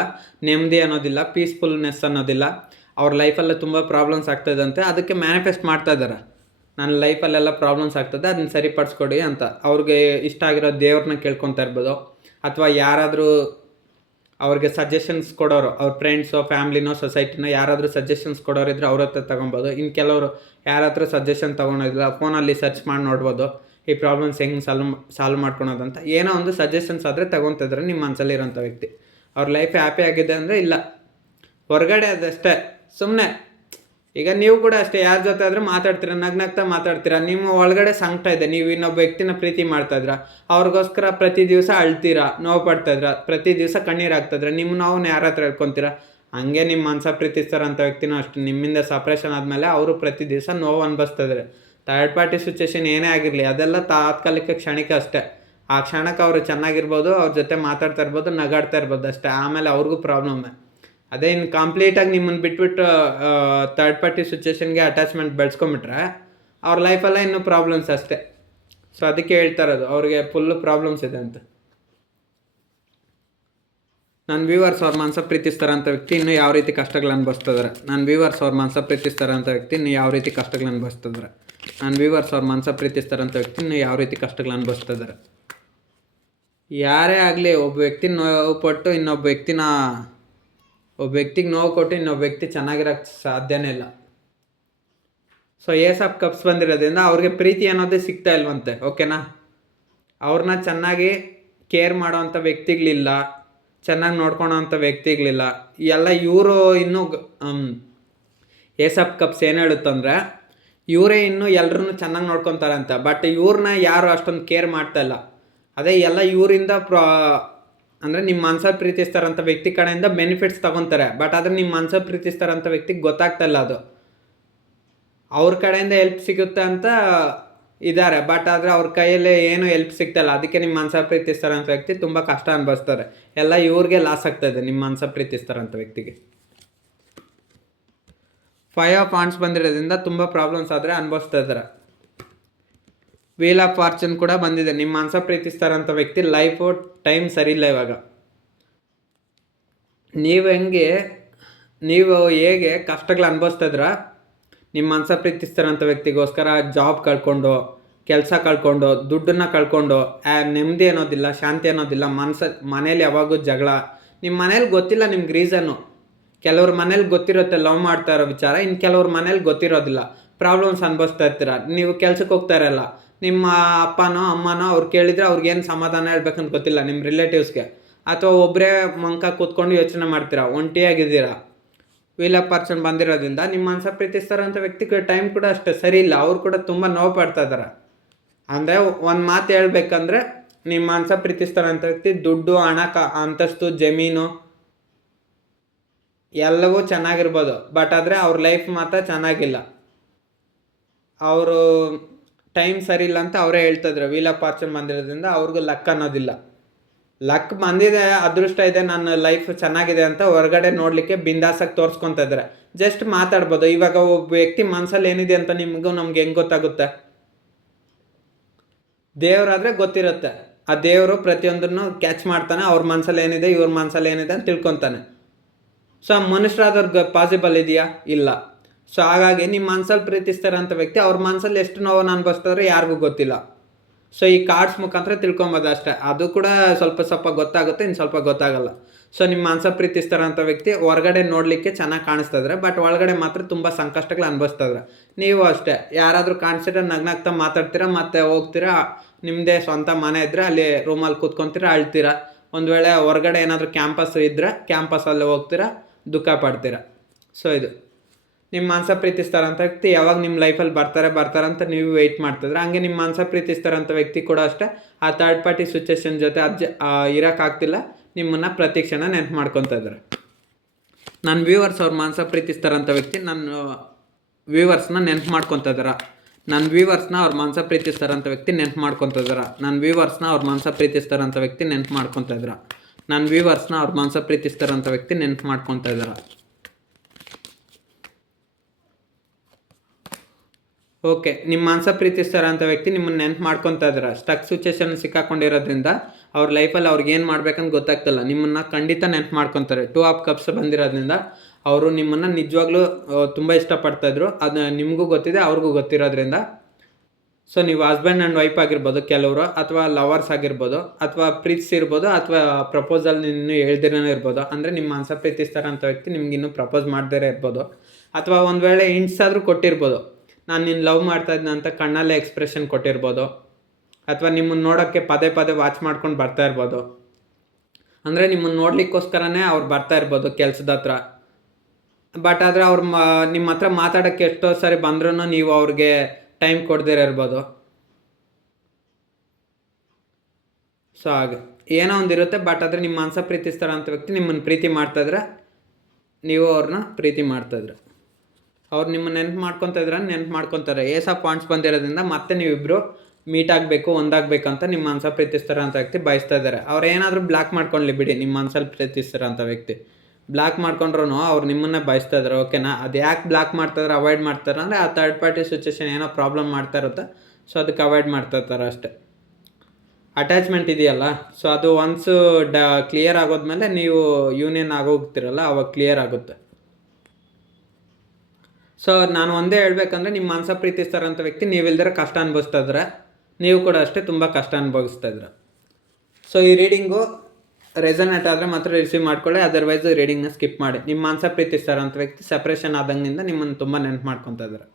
ನೆಮ್ಮದಿ ಅನ್ನೋದಿಲ್ಲ, ಪೀಸ್ಫುಲ್ನೆಸ್ ಅನ್ನೋದಿಲ್ಲ. ಅವ್ರ ಲೈಫಲ್ಲೇ ತುಂಬ ಪ್ರಾಬ್ಲಮ್ಸ್ ಆಗ್ತಾಯಿದಂತೆ. ಅದಕ್ಕೆ ಮ್ಯಾನಿಫೆಸ್ಟ್ ಮಾಡ್ತಾ ಇದ್ದಾರೆ, ನನ್ನ ಲೈಫಲ್ಲೆಲ್ಲ ಪ್ರಾಬ್ಲಮ್ಸ್ ಆಗ್ತದೆ, ಅದನ್ನ ಸರಿಪಡಿಸ್ಕೊಡಿ ಅಂತ. ಅವ್ರಿಗೆ ಇಷ್ಟ ಆಗಿರೋ ದೇವ್ರನ್ನ ಕೇಳ್ಕೊತಾ ಇರ್ಬೋದು, ಅಥವಾ ಯಾರಾದರೂ ಅವ್ರಿಗೆ ಸಜೆಷನ್ಸ್ ಕೊಡೋರು, ಅವ್ರ ಫ್ರೆಂಡ್ಸೋ, ಫ್ಯಾಮ್ಲಿನೋ, ಸೊಸೈಟಿನೋ ಯಾರಾದರೂ ಸಜೆಷನ್ಸ್ ಕೊಡೋರಿದ್ರೆ ಅವ್ರ ಹತ್ರ ತೊಗೊಬೋದು. ಇನ್ನು ಕೆಲವರು ಯಾರ ಹತ್ರ ಸಜೆಷನ್ ತೊಗೊಳೋದಿಲ್ಲ, ಫೋನಲ್ಲಿ ಸರ್ಚ್ ಮಾಡಿ ನೋಡ್ಬೋದು ಈ ಪ್ರಾಬ್ಲಮ್ಸ್ ಹೆಂಗೆ ಸಾಲ್ವ್ ಮಾಡ್ಕೊಳೋದಂತ. ಏನೋ ಒಂದು ಸಜೆಷನ್ಸ್ ಆದರೆ ತೊಗೊತಿದ್ರೆ ನಿಮ್ಮ ಮನಸ್ಸಲ್ಲಿರೋಂಥ ವ್ಯಕ್ತಿ ಅವ್ರ ಲೈಫ್ ಹ್ಯಾಪಿ ಆಗಿದೆ ಅಂದರೆ ಇಲ್ಲ, ಹೊರಗಡೆ ಅದಷ್ಟೇ ಸುಮ್ಮನೆ. ಈಗ ನೀವು ಕೂಡ ಅಷ್ಟೇ, ಯಾರ ಜೊತೆ ಆದರೂ ಮಾತಾಡ್ತೀರ, ನಗ್ನಗ್ತಾ ಮಾತಾಡ್ತೀರಾ, ನಿಮ್ಮ ಒಳಗಡೆ ಸಂಕಟ ಇದೆ, ನೀವು ಇನ್ನೊಬ್ಬ ವ್ಯಕ್ತಿನ ಪ್ರೀತಿ ಮಾಡ್ತಾಯಿದ್ರ, ಅವ್ರಿಗೋಸ್ಕರ ಪ್ರತಿ ದಿವಸ ಅಳ್ತೀರಾ, ನೋವು ಪಡ್ತಾಯಿದ್ರ, ಪ್ರತಿ ದಿವಸ ಕಣ್ಣೀರು ಆಗ್ತಾಯಿದ್ರ, ನಿಮ್ಮ ನೋವನ್ನು ಯಾರ ಹತ್ರ ಹೇಳ್ಕೊತೀರಾ? ಹಂಗೆ ನಿಮ್ಮ ಮನಸ ಪ್ರೀತಿಸ್ತಾರಂಥ ವ್ಯಕ್ತಿನೂ ಅಷ್ಟೇ, ನಿಮ್ಮಿಂದ ಸಪ್ರೇಷನ್ ಆದಮೇಲೆ ಅವರು ಪ್ರತಿ ದಿವಸ ನೋವು ಅನುಭವಿಸ್ತಾಯಿದ್ದಾರೆ. ಥರ್ಡ್ ಪಾರ್ಟಿ ಸಿಚುವೇಶನ್ ಏನೇ ಆಗಿರಲಿ ಅದೆಲ್ಲ ತಾತ್ಕಾಲಿಕ, ಕ್ಷಣಿಕ ಅಷ್ಟೇ. ಆ ಕ್ಷಣಕ್ಕೆ ಅವರು ಚೆನ್ನಾಗಿರ್ಬೋದು, ಅವ್ರ ಜೊತೆ ಮಾತಾಡ್ತಾ ಇರ್ಬೋದು, ನಗಾಡ್ತಾ ಇರ್ಬೋದು ಅಷ್ಟೇ. ಆಮೇಲೆ ಅವ್ರಿಗೂ ಪ್ರಾಬ್ಲಮ್ಮೆ. ಅದೇ ಇನ್ನು ಕಂಪ್ಲೀಟಾಗಿ ನಿಮ್ಮನ್ನು ಬಿಟ್ಬಿಟ್ಟು ಥರ್ಡ್ ಪಾರ್ಟಿ ಸಿಚುವೇಶನ್ಗೆ ಅಟ್ಯಾಚ್ಮೆಂಟ್ ಬೆಳೆಸ್ಕೊಂಬಿಟ್ರೆ ಅವ್ರ ಲೈಫೆಲ್ಲ ಇನ್ನೂ ಪ್ರಾಬ್ಲಮ್ಸ್ ಅಷ್ಟೇ. ಸೊ ಅದಕ್ಕೆ ಹೇಳ್ತಾ ಇರೋದು, ಅವ್ರಿಗೆ ಫುಲ್ಲು ಪ್ರಾಬ್ಲಮ್ಸ್ ಇದೆ ಅಂತ. ನನ್ನ ವ್ಯೂವರ್ಸ್ ಅವ್ರ ಮನಸ ಪ್ರೀತಿಸ್ತಾರಂಥ ವ್ಯಕ್ತಿ ಇನ್ನೂ ಯಾವ ರೀತಿ ಕಷ್ಟಗಳು ಅನುಭವಿಸ್ತಿದ್ದಾರೆ. ನನ್ನ ವ್ಯೂವರ್ಸ್ ಅವ್ರ ಮನಸ ಪ್ರೀತಿಸ್ತಾರಂಥ ವ್ಯಕ್ತಿ ಇನ್ನೂ ಯಾವ ರೀತಿ ಕಷ್ಟಗಳು ಅನುಭವಿಸ್ತಿದ್ದಾರೆ. ನನ್ನ ವ್ಯೂವರ್ಸ್ ಅವ್ರ ಮನಸ ಪ್ರೀತಿಸ್ತಾರಂಥ ವ್ಯಕ್ತಿ ಇನ್ನೂ ಯಾವ ರೀತಿ ಕಷ್ಟಗಳು ಅನುಭವಿಸ್ತಿದ್ದಾರೆ. ಯಾರೇ ಆಗಲಿ, ಒಬ್ಬ ವ್ಯಕ್ತಿ ನೋವು ಪಟ್ಟು ಇನ್ನೊಬ್ಬ ವ್ಯಕ್ತಿಗೆ ನೋವು ಕೊಟ್ಟು ಇನ್ನೊಬ್ಬ ವ್ಯಕ್ತಿ ಚೆನ್ನಾಗಿರೋಕ್ಕೆ ಸಾಧ್ಯನೇ ಇಲ್ಲ. ಸೊ ಏಸ್ ಆಫ್ ಕಪ್ಸ್ ಬಂದಿರೋದ್ರಿಂದ ಅವ್ರಿಗೆ ಪ್ರೀತಿ ಅನ್ನೋದೇ ಸಿಗ್ತಾ ಇಲ್ವಂತೆ. ಓಕೆನಾ? ಅವ್ರನ್ನ ಚೆನ್ನಾಗಿ ಕೇರ್ ಮಾಡೋವಂಥ ವ್ಯಕ್ತಿಗಳಿಲ್ಲ, ಚೆನ್ನಾಗಿ ನೋಡ್ಕೊಳೋವಂಥ ವ್ಯಕ್ತಿಗಳಿಲ್ಲ. ಎಲ್ಲ ಇವರು ಇನ್ನೂ ಏಸ್ ಆಫ್ ಕಪ್ಸ್ ಏನು ಹೇಳುತ್ತಂದರೆ, ಇವರೇ ಇನ್ನೂ ಎಲ್ಲರನ್ನೂ ಚೆನ್ನಾಗಿ ನೋಡ್ಕೊತಾರಂತ. ಬಟ್ ಇವ್ರನ್ನ ಯಾರು ಅಷ್ಟೊಂದು ಕೇರ್ ಮಾಡ್ತಾಯಿಲ್ಲ. ಅದೇ ಎಲ್ಲ ಇವರಿಂದ ಅಂದರೆ ನಿಮ್ಮ ಮನಸ ಪ್ರೀತಿಸ್ತಾರಂಥ ವ್ಯಕ್ತಿ ಕಡೆಯಿಂದ ಬೆನಿಫಿಟ್ಸ್ ತೊಗೊತಾರೆ. ಬಟ್ ಆದರೆ ನಿಮ್ಮ ಮನಸ ಪ್ರೀತಿಸ್ತಾರಂಥ ವ್ಯಕ್ತಿಗೆ ಗೊತ್ತಾಗ್ತಾಯಿಲ್ಲ ಅದು. ಅವ್ರ ಕಡೆಯಿಂದ ಹೆಲ್ಪ್ ಸಿಗುತ್ತೆ ಅಂತ ಇದ್ದಾರೆ, ಬಟ್ ಆದರೆ ಅವ್ರ ಕೈಯಲ್ಲಿ ಏನು ಹೆಲ್ಪ್ ಸಿಗ್ತಾಯಿಲ್ಲ. ಅದಕ್ಕೆ ನಿಮ್ಮ ಮನಸ ಪ್ರೀತಿಸ್ತಾರಂಥ ವ್ಯಕ್ತಿ ತುಂಬ ಕಷ್ಟ ಅನುಭವಿಸ್ತಾರೆ. ಎಲ್ಲ ಇವ್ರಿಗೆ ಲಾಸ್ ಆಗ್ತಾಯಿದೆ ನಿಮ್ಮ ಮನಸ ಪ್ರೀತಿಸ್ತಾರಂಥ ವ್ಯಕ್ತಿಗೆ. 5 ಆಫ್ ವಾಂಡ್ಸ್ ಬಂದಿರೋದ್ರಿಂದ ತುಂಬ ಪ್ರಾಬ್ಲಮ್ಸ್ ಆದರೆ ಅನುಭವಿಸ್ತಾ ಇದ್ದಾರೆ. ವೀಲ್ ಆಫ್ ಫಾರ್ಚೂನ್ ಕೂಡ ಬಂದಿದೆ. ನಿಮ್ಮ ಮನಸ ಪ್ರೀತಿಸ್ತಾರಂಥ ವ್ಯಕ್ತಿ ಲೈಫು ಟೈಮ್ ಸರಿ ಇಲ್ಲ ಇವಾಗ. ನೀವು ಹೇಗೆ ಕಷ್ಟಗಳು ಅನುಭವಿಸ್ತಿದ್ರ, ನಿಮ್ಮ ಮನಸ ಪ್ರೀತಿಸ್ತಾರಂಥ ವ್ಯಕ್ತಿಗೋಸ್ಕರ ಜಾಬ್ ಕಳ್ಕೊಂಡು, ಕೆಲಸ ಕಳ್ಕೊಂಡು, ದುಡ್ಡನ್ನು ಕಳ್ಕೊಂಡು, ನೆಮ್ಮದಿ ಅನ್ನೋದಿಲ್ಲ, ಶಾಂತಿ ಅನ್ನೋದಿಲ್ಲ, ಮನೇಲಿ ಯಾವಾಗೂ ಜಗಳ. ನಿಮ್ಮ ಮನೇಲಿ ಗೊತ್ತಿಲ್ಲ ನಿಮ್ಗೆ ರೀಸನ್ನು. ಕೆಲವ್ರ ಮನೇಲಿ ಗೊತ್ತಿರುತ್ತೆ ಲವ್ ಮಾಡ್ತಾ ಇರೋ ವಿಚಾರ, ಇನ್ನು ಕೆಲವ್ರ ಮನೇಲಿ ಗೊತ್ತಿರೋದಿಲ್ಲ, ಪ್ರಾಬ್ಲಮ್ಸ್ ಅನುಭವಿಸ್ತಾ ಇರ್ತೀರ. ನೀವು ಕೆಲ್ಸಕ್ಕೆ ಹೋಗ್ತಾ ಇರಲ್ಲ, ನಿಮ್ಮ ಅಪ್ಪನೋ ಅಮ್ಮನೋ ಅವ್ರು ಕೇಳಿದರೆ ಅವ್ರಿಗೇನು ಸಮಾಧಾನ ಹೇಳ್ಬೇಕಂತ ಗೊತ್ತಿಲ್ಲ ನಿಮ್ಮ ರಿಲೇಟಿವ್ಸ್ಗೆ. ಅಥವಾ ಒಬ್ಬರೇ ಮಂಕ ಕೂತ್ಕೊಂಡು ಯೋಚನೆ ಮಾಡ್ತೀರಾ, ಒಂಟಿಯಾಗಿದ್ದೀರಾ. ವೀಲ್ ಆಫ್ ಫಾರ್ಚೂನ್ ಬಂದಿರೋದ್ರಿಂದ ನಿಮ್ಮ ಮನಸ ಪ್ರೀತಿಸ್ತಾರಂಥ ವ್ಯಕ್ತಿಗೆ ಟೈಮ್ ಕೂಡ ಅಷ್ಟೇ ಸರಿ ಇಲ್ಲ. ಅವ್ರು ಕೂಡ ತುಂಬ ನೋವು ಪಡ್ತಾ ಇದ್ದಾರೆ. ಅಂದರೆ ಒಂದು ಮಾತು ಹೇಳ್ಬೇಕಂದ್ರೆ, ನಿಮ್ಮ ಮನಸ ಪ್ರೀತಿಸ್ತಾರಂಥ ವ್ಯಕ್ತಿ ದುಡ್ಡು, ಹಣ, ಅಂತಸ್ತು, ಜಮೀನು ಎಲ್ಲವೂ ಚೆನ್ನಾಗಿರ್ಬೋದು. ಬಟ್ ಆದರೆ ಅವ್ರ ಲೈಫ್ ಮಾತ್ರ ಚೆನ್ನಾಗಿಲ್ಲ. ಅವರು ಟೈಮ್ ಸರಿ ಇಲ್ಲ ಅಂತ ಅವರೇ ಹೇಳ್ತಿದ್ರು. ವೀಲ್ ಆಫ್ ಫಾರ್ಚೂನ್ ಬಂದಿರೋದ್ರಿಂದ ಅವ್ರಿಗೂ ಲಕ್ ಅನ್ನೋದಿಲ್ಲ. ಲಕ್ ಬಂದಿದೆ, ಅದೃಷ್ಟ ಇದೆ, ನನ್ನ ಲೈಫ್ ಚೆನ್ನಾಗಿದೆ ಅಂತ ಹೊರಗಡೆ ನೋಡಲಿಕ್ಕೆ ಬಿಂದಾಸಾಗಿ ತೋರಿಸ್ಕೊತಾ ಇದ್ದಾರೆ. ಜಸ್ಟ್ ಮಾತಾಡ್ಬೋದು. ಇವಾಗ ಒಬ್ಬ ವ್ಯಕ್ತಿ ಮನಸ್ಸಲ್ಲಿ ಏನಿದೆ ಅಂತ ನಮ್ಗೆ ಹೆಂಗೆ ಗೊತ್ತಾಗುತ್ತೆ? ದೇವರಾದರೆ ಗೊತ್ತಿರುತ್ತೆ. ಆ ದೇವರು ಪ್ರತಿಯೊಂದನ್ನು ಕ್ಯಾಚ್ ಮಾಡ್ತಾನೆ. ಅವ್ರ ಮನಸ್ಸಲ್ಲಿ ಏನಿದೆ, ಇವ್ರ ಮನಸ್ಸಲ್ಲಿ ಏನಿದೆ ಅಂತ ತಿಳ್ಕೊತಾನೆ. ಸೊ ಮನುಷ್ಯರಾದವ್ರಿಗೆ ಪಾಸಿಬಲ್ ಇದೆಯಾ? ಇಲ್ಲ. ಸೊ ಹಾಗಾಗಿ ನಿಮ್ಮ ಮನಸ್ಸಲ್ಲಿ ಪ್ರೀತಿಸ್ತಾರಂಥ ವ್ಯಕ್ತಿ ಅವ್ರ ಮನಸ್ಸಲ್ಲಿ ಎಷ್ಟು ನೋವನ್ನು ಅನುಭವಿಸ್ತಾರೆ ಯಾರಿಗೂ ಗೊತ್ತಿಲ್ಲ. ಸೊ ಈ ಕಾರ್ಡ್ಸ್ ಮುಖಾಂತರ ತಿಳ್ಕೊಬೋದು ಅಷ್ಟೇ. ಅದು ಕೂಡ ಸ್ವಲ್ಪ ಗೊತ್ತಾಗುತ್ತೆ, ಇನ್ನು ಸ್ವಲ್ಪ ಗೊತ್ತಾಗಲ್ಲ. ಸೊ ನಿಮ್ಮ ಮನಸ ಪ್ರೀತಿಸ್ತಾರಂಥ ವ್ಯಕ್ತಿ ಹೊರಗಡೆ ನೋಡಲಿಕ್ಕೆ ಚೆನ್ನಾಗಿ ಕಾಣಿಸ್ತಾ ಇದ್ದಾರೆ, ಬಟ್ ಒಳಗಡೆ ಮಾತ್ರ ತುಂಬ ಸಂಕಷ್ಟಗಳು ಅನುಭವಿಸ್ತಾ ಇದ್ದಾರೆ. ನೀವು ಅಷ್ಟೇ, ಯಾರಾದರೂ ಕಾಣಿಸಿದ್ರೆ ನಗ್ನಾಗ್ತಾ ಮಾತಾಡ್ತೀರಾ, ಮತ್ತೆ ಹೋಗ್ತೀರಾ. ನಿಮ್ಮದೇ ಸ್ವಂತ ಮನೆ ಇದ್ದರೆ ಅಲ್ಲಿ ರೂಮಲ್ಲಿ ಕೂತ್ಕೊತೀರಾ, ಅಳ್ತೀರಾ. ಒಂದು ವೇಳೆ ಹೊರಗಡೆ ಏನಾದರೂ ಕ್ಯಾಂಪಸ್ ಇದ್ದರೆ ಕ್ಯಾಂಪಸಲ್ಲಿ ಹೋಗ್ತೀರಾ, ದುಃಖ ಪಡ್ತೀರಾ. ಸೊ ಇದು ನಿಮ್ಮ ಮನಸ ಪ್ರೀತಿಸ್ತಾರಂಥ ವ್ಯಕ್ತಿ ಯಾವಾಗ ನಿಮ್ಮ ಲೈಫಲ್ಲಿ ಬರ್ತಾರೆ ಅಂತ ನೀವು ವೆಯ್ಟ್ ಮಾಡ್ತಿದ್ರೆ, ಹಂಗೆ ನಿಮ್ಮ ಮನಸ ಪ್ರೀತಿಸ್ತಾರಂಥ ವ್ಯಕ್ತಿ ಕೂಡ ಅಷ್ಟೇ ಆ ಥರ್ಡ್ ಪಾರ್ಟಿ ಸಿಚುವೇಶನ್ ಜೊತೆ ಇರೋಕ್ಕಾಗ್ತಿಲ್ಲ, ನಿಮ್ಮನ್ನು ಪ್ರತಿ ಕ್ಷಣ ನೆನಪು ಮಾಡ್ಕೊತಾ ಇದ್ದಾರೆ. ನನ್ನ ವ್ಯೂವರ್ಸ್ ಅವ್ರ ಮನಸ ಪ್ರೀತಿಸ್ತಾರಂಥ ವ್ಯಕ್ತಿ ನನ್ನ ವ್ಯೂವರ್ಸ್ನ ನೆನಪು ಮಾಡ್ಕೊತಾ ಇದ್ದಾರೆ. ನನ್ನ ವ್ಯೂವರ್ಸ್ನ ಅವ್ರ ಮನಸ ಪ್ರೀತಿಸ್ತಾರಂಥ ವ್ಯಕ್ತಿ ನೆನಪು ಮಾಡ್ಕೊತಾ ಇದ್ದಾರೆ. ನನ್ನ ವ್ಯೂವರ್ಸ್ನ ಅವ್ರ ಮನಸ ಪ್ರೀತಿಸ್ತಾರಂಥ ವ್ಯಕ್ತಿ ನೆನಪು ಮಾಡ್ಕೊತಾ ಇದ್ದಾರೆ. ನನ್ನ ವ್ಯೂವರ್ಸ್ನ ಅವ್ರ ಮನಸ ಪ್ರೀತಿಸ್ತಾರಂಥ ವ್ಯಕ್ತಿ ನೆನ್ಪು ಮಾಡ್ಕೊತಾ ಇದ್ದಾರೆ. ಓಕೆ, ನಿಮ್ಮ ಮನಸ ಪ್ರೀತಿಸ್ತಾರಂಥ ವ್ಯಕ್ತಿ ನಿಮ್ಮನ್ನು ನೆನ್ಪು ಮಾಡ್ಕೊತಾ ಇದ್ದಾರೆ. ಸ್ಟಕ್ ಸಿಚುವೇಶನ್ ಸಿಕ್ಕಾಕೊಂಡಿರೋದ್ರಿಂದ ಅವ್ರ ಲೈಫಲ್ಲಿ ಅವ್ರಿಗೆ ಏನು ಮಾಡ್ಬೇಕಂತ ಗೊತ್ತಾಗ್ತಿಲ್ಲ. ನಿಮ್ಮನ್ನು ಖಂಡಿತ ನೆನ್ಪು ಮಾಡ್ಕೊತಾರೆ. 2 ಆಫ್ ಕಪ್ಸ್ ಬಂದಿರೋದ್ರಿಂದ ಅವರು ನಿಮ್ಮನ್ನು ನಿಜವಾಗ್ಲೂ ತುಂಬ ಇಷ್ಟಪಡ್ತಾಯಿದ್ರು. ಅದು ನಿಮಗೂ ಗೊತ್ತಿದೆ, ಅವ್ರಿಗೂ ಗೊತ್ತಿರೋದ್ರಿಂದ. ಸೊ ನೀವು ಹಸ್ಬೆಂಡ್ ಆ್ಯಂಡ್ ವೈಫ್ ಆಗಿರ್ಬೋದು ಕೆಲವರು, ಅಥವಾ ಲವರ್ಸ್ ಆಗಿರ್ಬೋದು, ಅಥವಾ ಪ್ರೀತಿಸಿರ್ಬೋದು, ಅಥವಾ ಪ್ರಪೋಸಲ್ ಇನ್ನೂ ಹೇಳ್ದಿರನೇ ಇರ್ಬೋದು. ಅಂದರೆ ನಿಮ್ಮ ಮನಸ ಪ್ರೀತಿಸ್ತಾರಂಥ ವ್ಯಕ್ತಿ ನಿಮ್ಗೆ ಇನ್ನೂ ಪ್ರಪೋಸ್ ಮಾಡ್ದಿರೇ ಇರ್ಬೋದು, ಅಥವಾ ಒಂದು ವೇಳೆ ಹಿಂಟ್ಸ್ ಆದರೂ ಕೊಟ್ಟಿರ್ಬೋದು. ನಾನು ನಿನ್ನ ಲವ್ ಮಾಡ್ತಾಯಿದ್ನ ಅಂತ ಕಣ್ಣಲ್ಲೇ ಎಕ್ಸ್ಪ್ರೆಷನ್ ಕೊಟ್ಟಿರ್ಬೋದು, ಅಥವಾ ನಿಮ್ಮನ್ನು ನೋಡೋಕ್ಕೆ ಪದೇ ಪದೇ ವಾಚ್ ಮಾಡ್ಕೊಂಡು ಬರ್ತಾ ಇರ್ಬೋದು. ಅಂದರೆ ನಿಮ್ಮನ್ನು ನೋಡ್ಲಿಕ್ಕೋಸ್ಕರನೇ ಅವ್ರು ಬರ್ತಾ ಇರ್ಬೋದು ಕೆಲಸದ ಹತ್ರ. ಬಟ್ ಆದರೆ ಅವ್ರು ನಿಮ್ಮ ಹತ್ರ ಮಾತಾಡೋಕ್ಕೆ ಎಷ್ಟೋ ಸರಿ ಬಂದ್ರೂ ನೀವು ಅವ್ರಿಗೆ ಟೈಮ್ ಕೊಡ್ದಿರ ಇರ್ಬೋದು. ಸೊ ಹಾಗೆ ಏನೋ ಒಂದಿರುತ್ತೆ. ಬಟ್ ಆದರೆ ನಿಮ್ಮ ಮನಸ ಪ್ರೀತಿಸ್ತಾರಂಥ ವ್ಯಕ್ತಿ ನಿಮ್ಮನ್ನು ಪ್ರೀತಿ ಮಾಡ್ತಾಯಿದ್ರೆ, ನೀವು ಅವ್ರನ್ನ ಪ್ರೀತಿ ಮಾಡ್ತಾಯಿದ್ರೆ, ಅವ್ರು ನಿಮ್ಮನ್ನು ನೆನ್ಪು ಮಾಡ್ಕೊತಾರೆ. ಏಸ್ ಆಫ್ ಪಾಯಿಂಟ್ಸ್ ಬಂದಿರೋದ್ರಿಂದ ಮತ್ತೆ ನೀವಿಬ್ಬರು ಮೀಟ್ ಆಗಬೇಕು, ಒಂದಾಗಬೇಕಂತ ನಿಮ್ಮ ಮನಸ ಪ್ರೀತಿಸ್ತಾರಂಥ ವ್ಯಕ್ತಿ ಬಯಸ್ತಾ ಇದ್ದಾರೆ. ಅವ್ರು ಏನಾದರೂ ಬ್ಲಾಕ್ ಮಾಡ್ಕೊಳ್ಳಿ ಬಿಡಿ, ನಿಮ್ಮ ಮನಸಲ್ಲಿ ಪ್ರೀತಿಸ್ತಾರಂಥ ವ್ಯಕ್ತಿ ಬ್ಲಾಕ್ ಮಾಡ್ಕೊಂಡ್ರು ಅವ್ರು ನಿಮ್ಮನ್ನೇ ಬಯಸ್ತಾ ಇದ್ದಾರೆ. ಓಕೆನಾ? ಅದು ಯಾಕೆ ಬ್ಲಾಕ್ ಮಾಡ್ತಾಯಿದ್ರೆ, ಅವಾಯ್ಡ್ ಮಾಡ್ತಾರೆ ಅಂದರೆ ಆ ಥರ್ಡ್ ಪಾರ್ಟಿ ಸಿಚುವೇಶನ್ ಏನೋ ಪ್ರಾಬ್ಲಮ್ ಮಾಡ್ತಾ ಇರುತ್ತೆ. ಸೊ ಅದಕ್ಕೆ ಅವಾಯ್ಡ್ ಮಾಡ್ತಾ ಇರ್ತಾರೆ ಅಷ್ಟೇ. ಅಟ್ಯಾಚ್ಮೆಂಟ್ ಇದೆಯಲ್ಲ, ಸೊ ಅದು ಒನ್ಸು ಕ್ಲಿಯರ್ ಆಗೋದ್ಮೇಲೆ ನೀವು ಯೂನಿಯನ್ ಆಗೋಗ್ತಿರಲ್ಲ, ಅವಾಗ ಕ್ಲಿಯರ್ ಆಗುತ್ತೆ. ಸೊ ನಾನು ಒಂದೇ ಹೇಳ್ಬೇಕಂದ್ರೆ, ನಿಮ್ಮ ಮನಸ ಪ್ರೀತಿಸ್ತಾರಂಥ ವ್ಯಕ್ತಿ ನೀವಿಲ್ದಿರ ಕಷ್ಟ ಅನುಭವಿಸ್ತಾ ಇದ್ರೆ, ನೀವು ಕೂಡ ಅಷ್ಟೇ ತುಂಬ ಕಷ್ಟ ಅನುಭವಿಸ್ತಾ ಇದ್ರೆ. ಸೊ ಈ ರೀಡಿಂಗು ರೆಸನೇಟ್ ಆದರೆ ಮಾತ್ರ ರಿಸೀವ್ ಮಾಡ್ಕೊಳ್ಳಿ, ಅದರ್ವೈಸ್ ರೀಡಿಂಗ್ನ ಸ್ಕಿಪ್ ಮಾಡಿ. ನಿಮ್ಮ ಮನಸ ಪ್ರೀತಿಸ್ತಾರಂಥ ವ್ಯಕ್ತಿ ಸಪ್ರೇಷನ್ ಆದಂಗಿಂದ ನಿಮ್ಮನ್ನು ತುಂಬ ನೆನ್ಪು ಮಾಡ್ಕೊತಾ ಇದ್ದಾರೆ.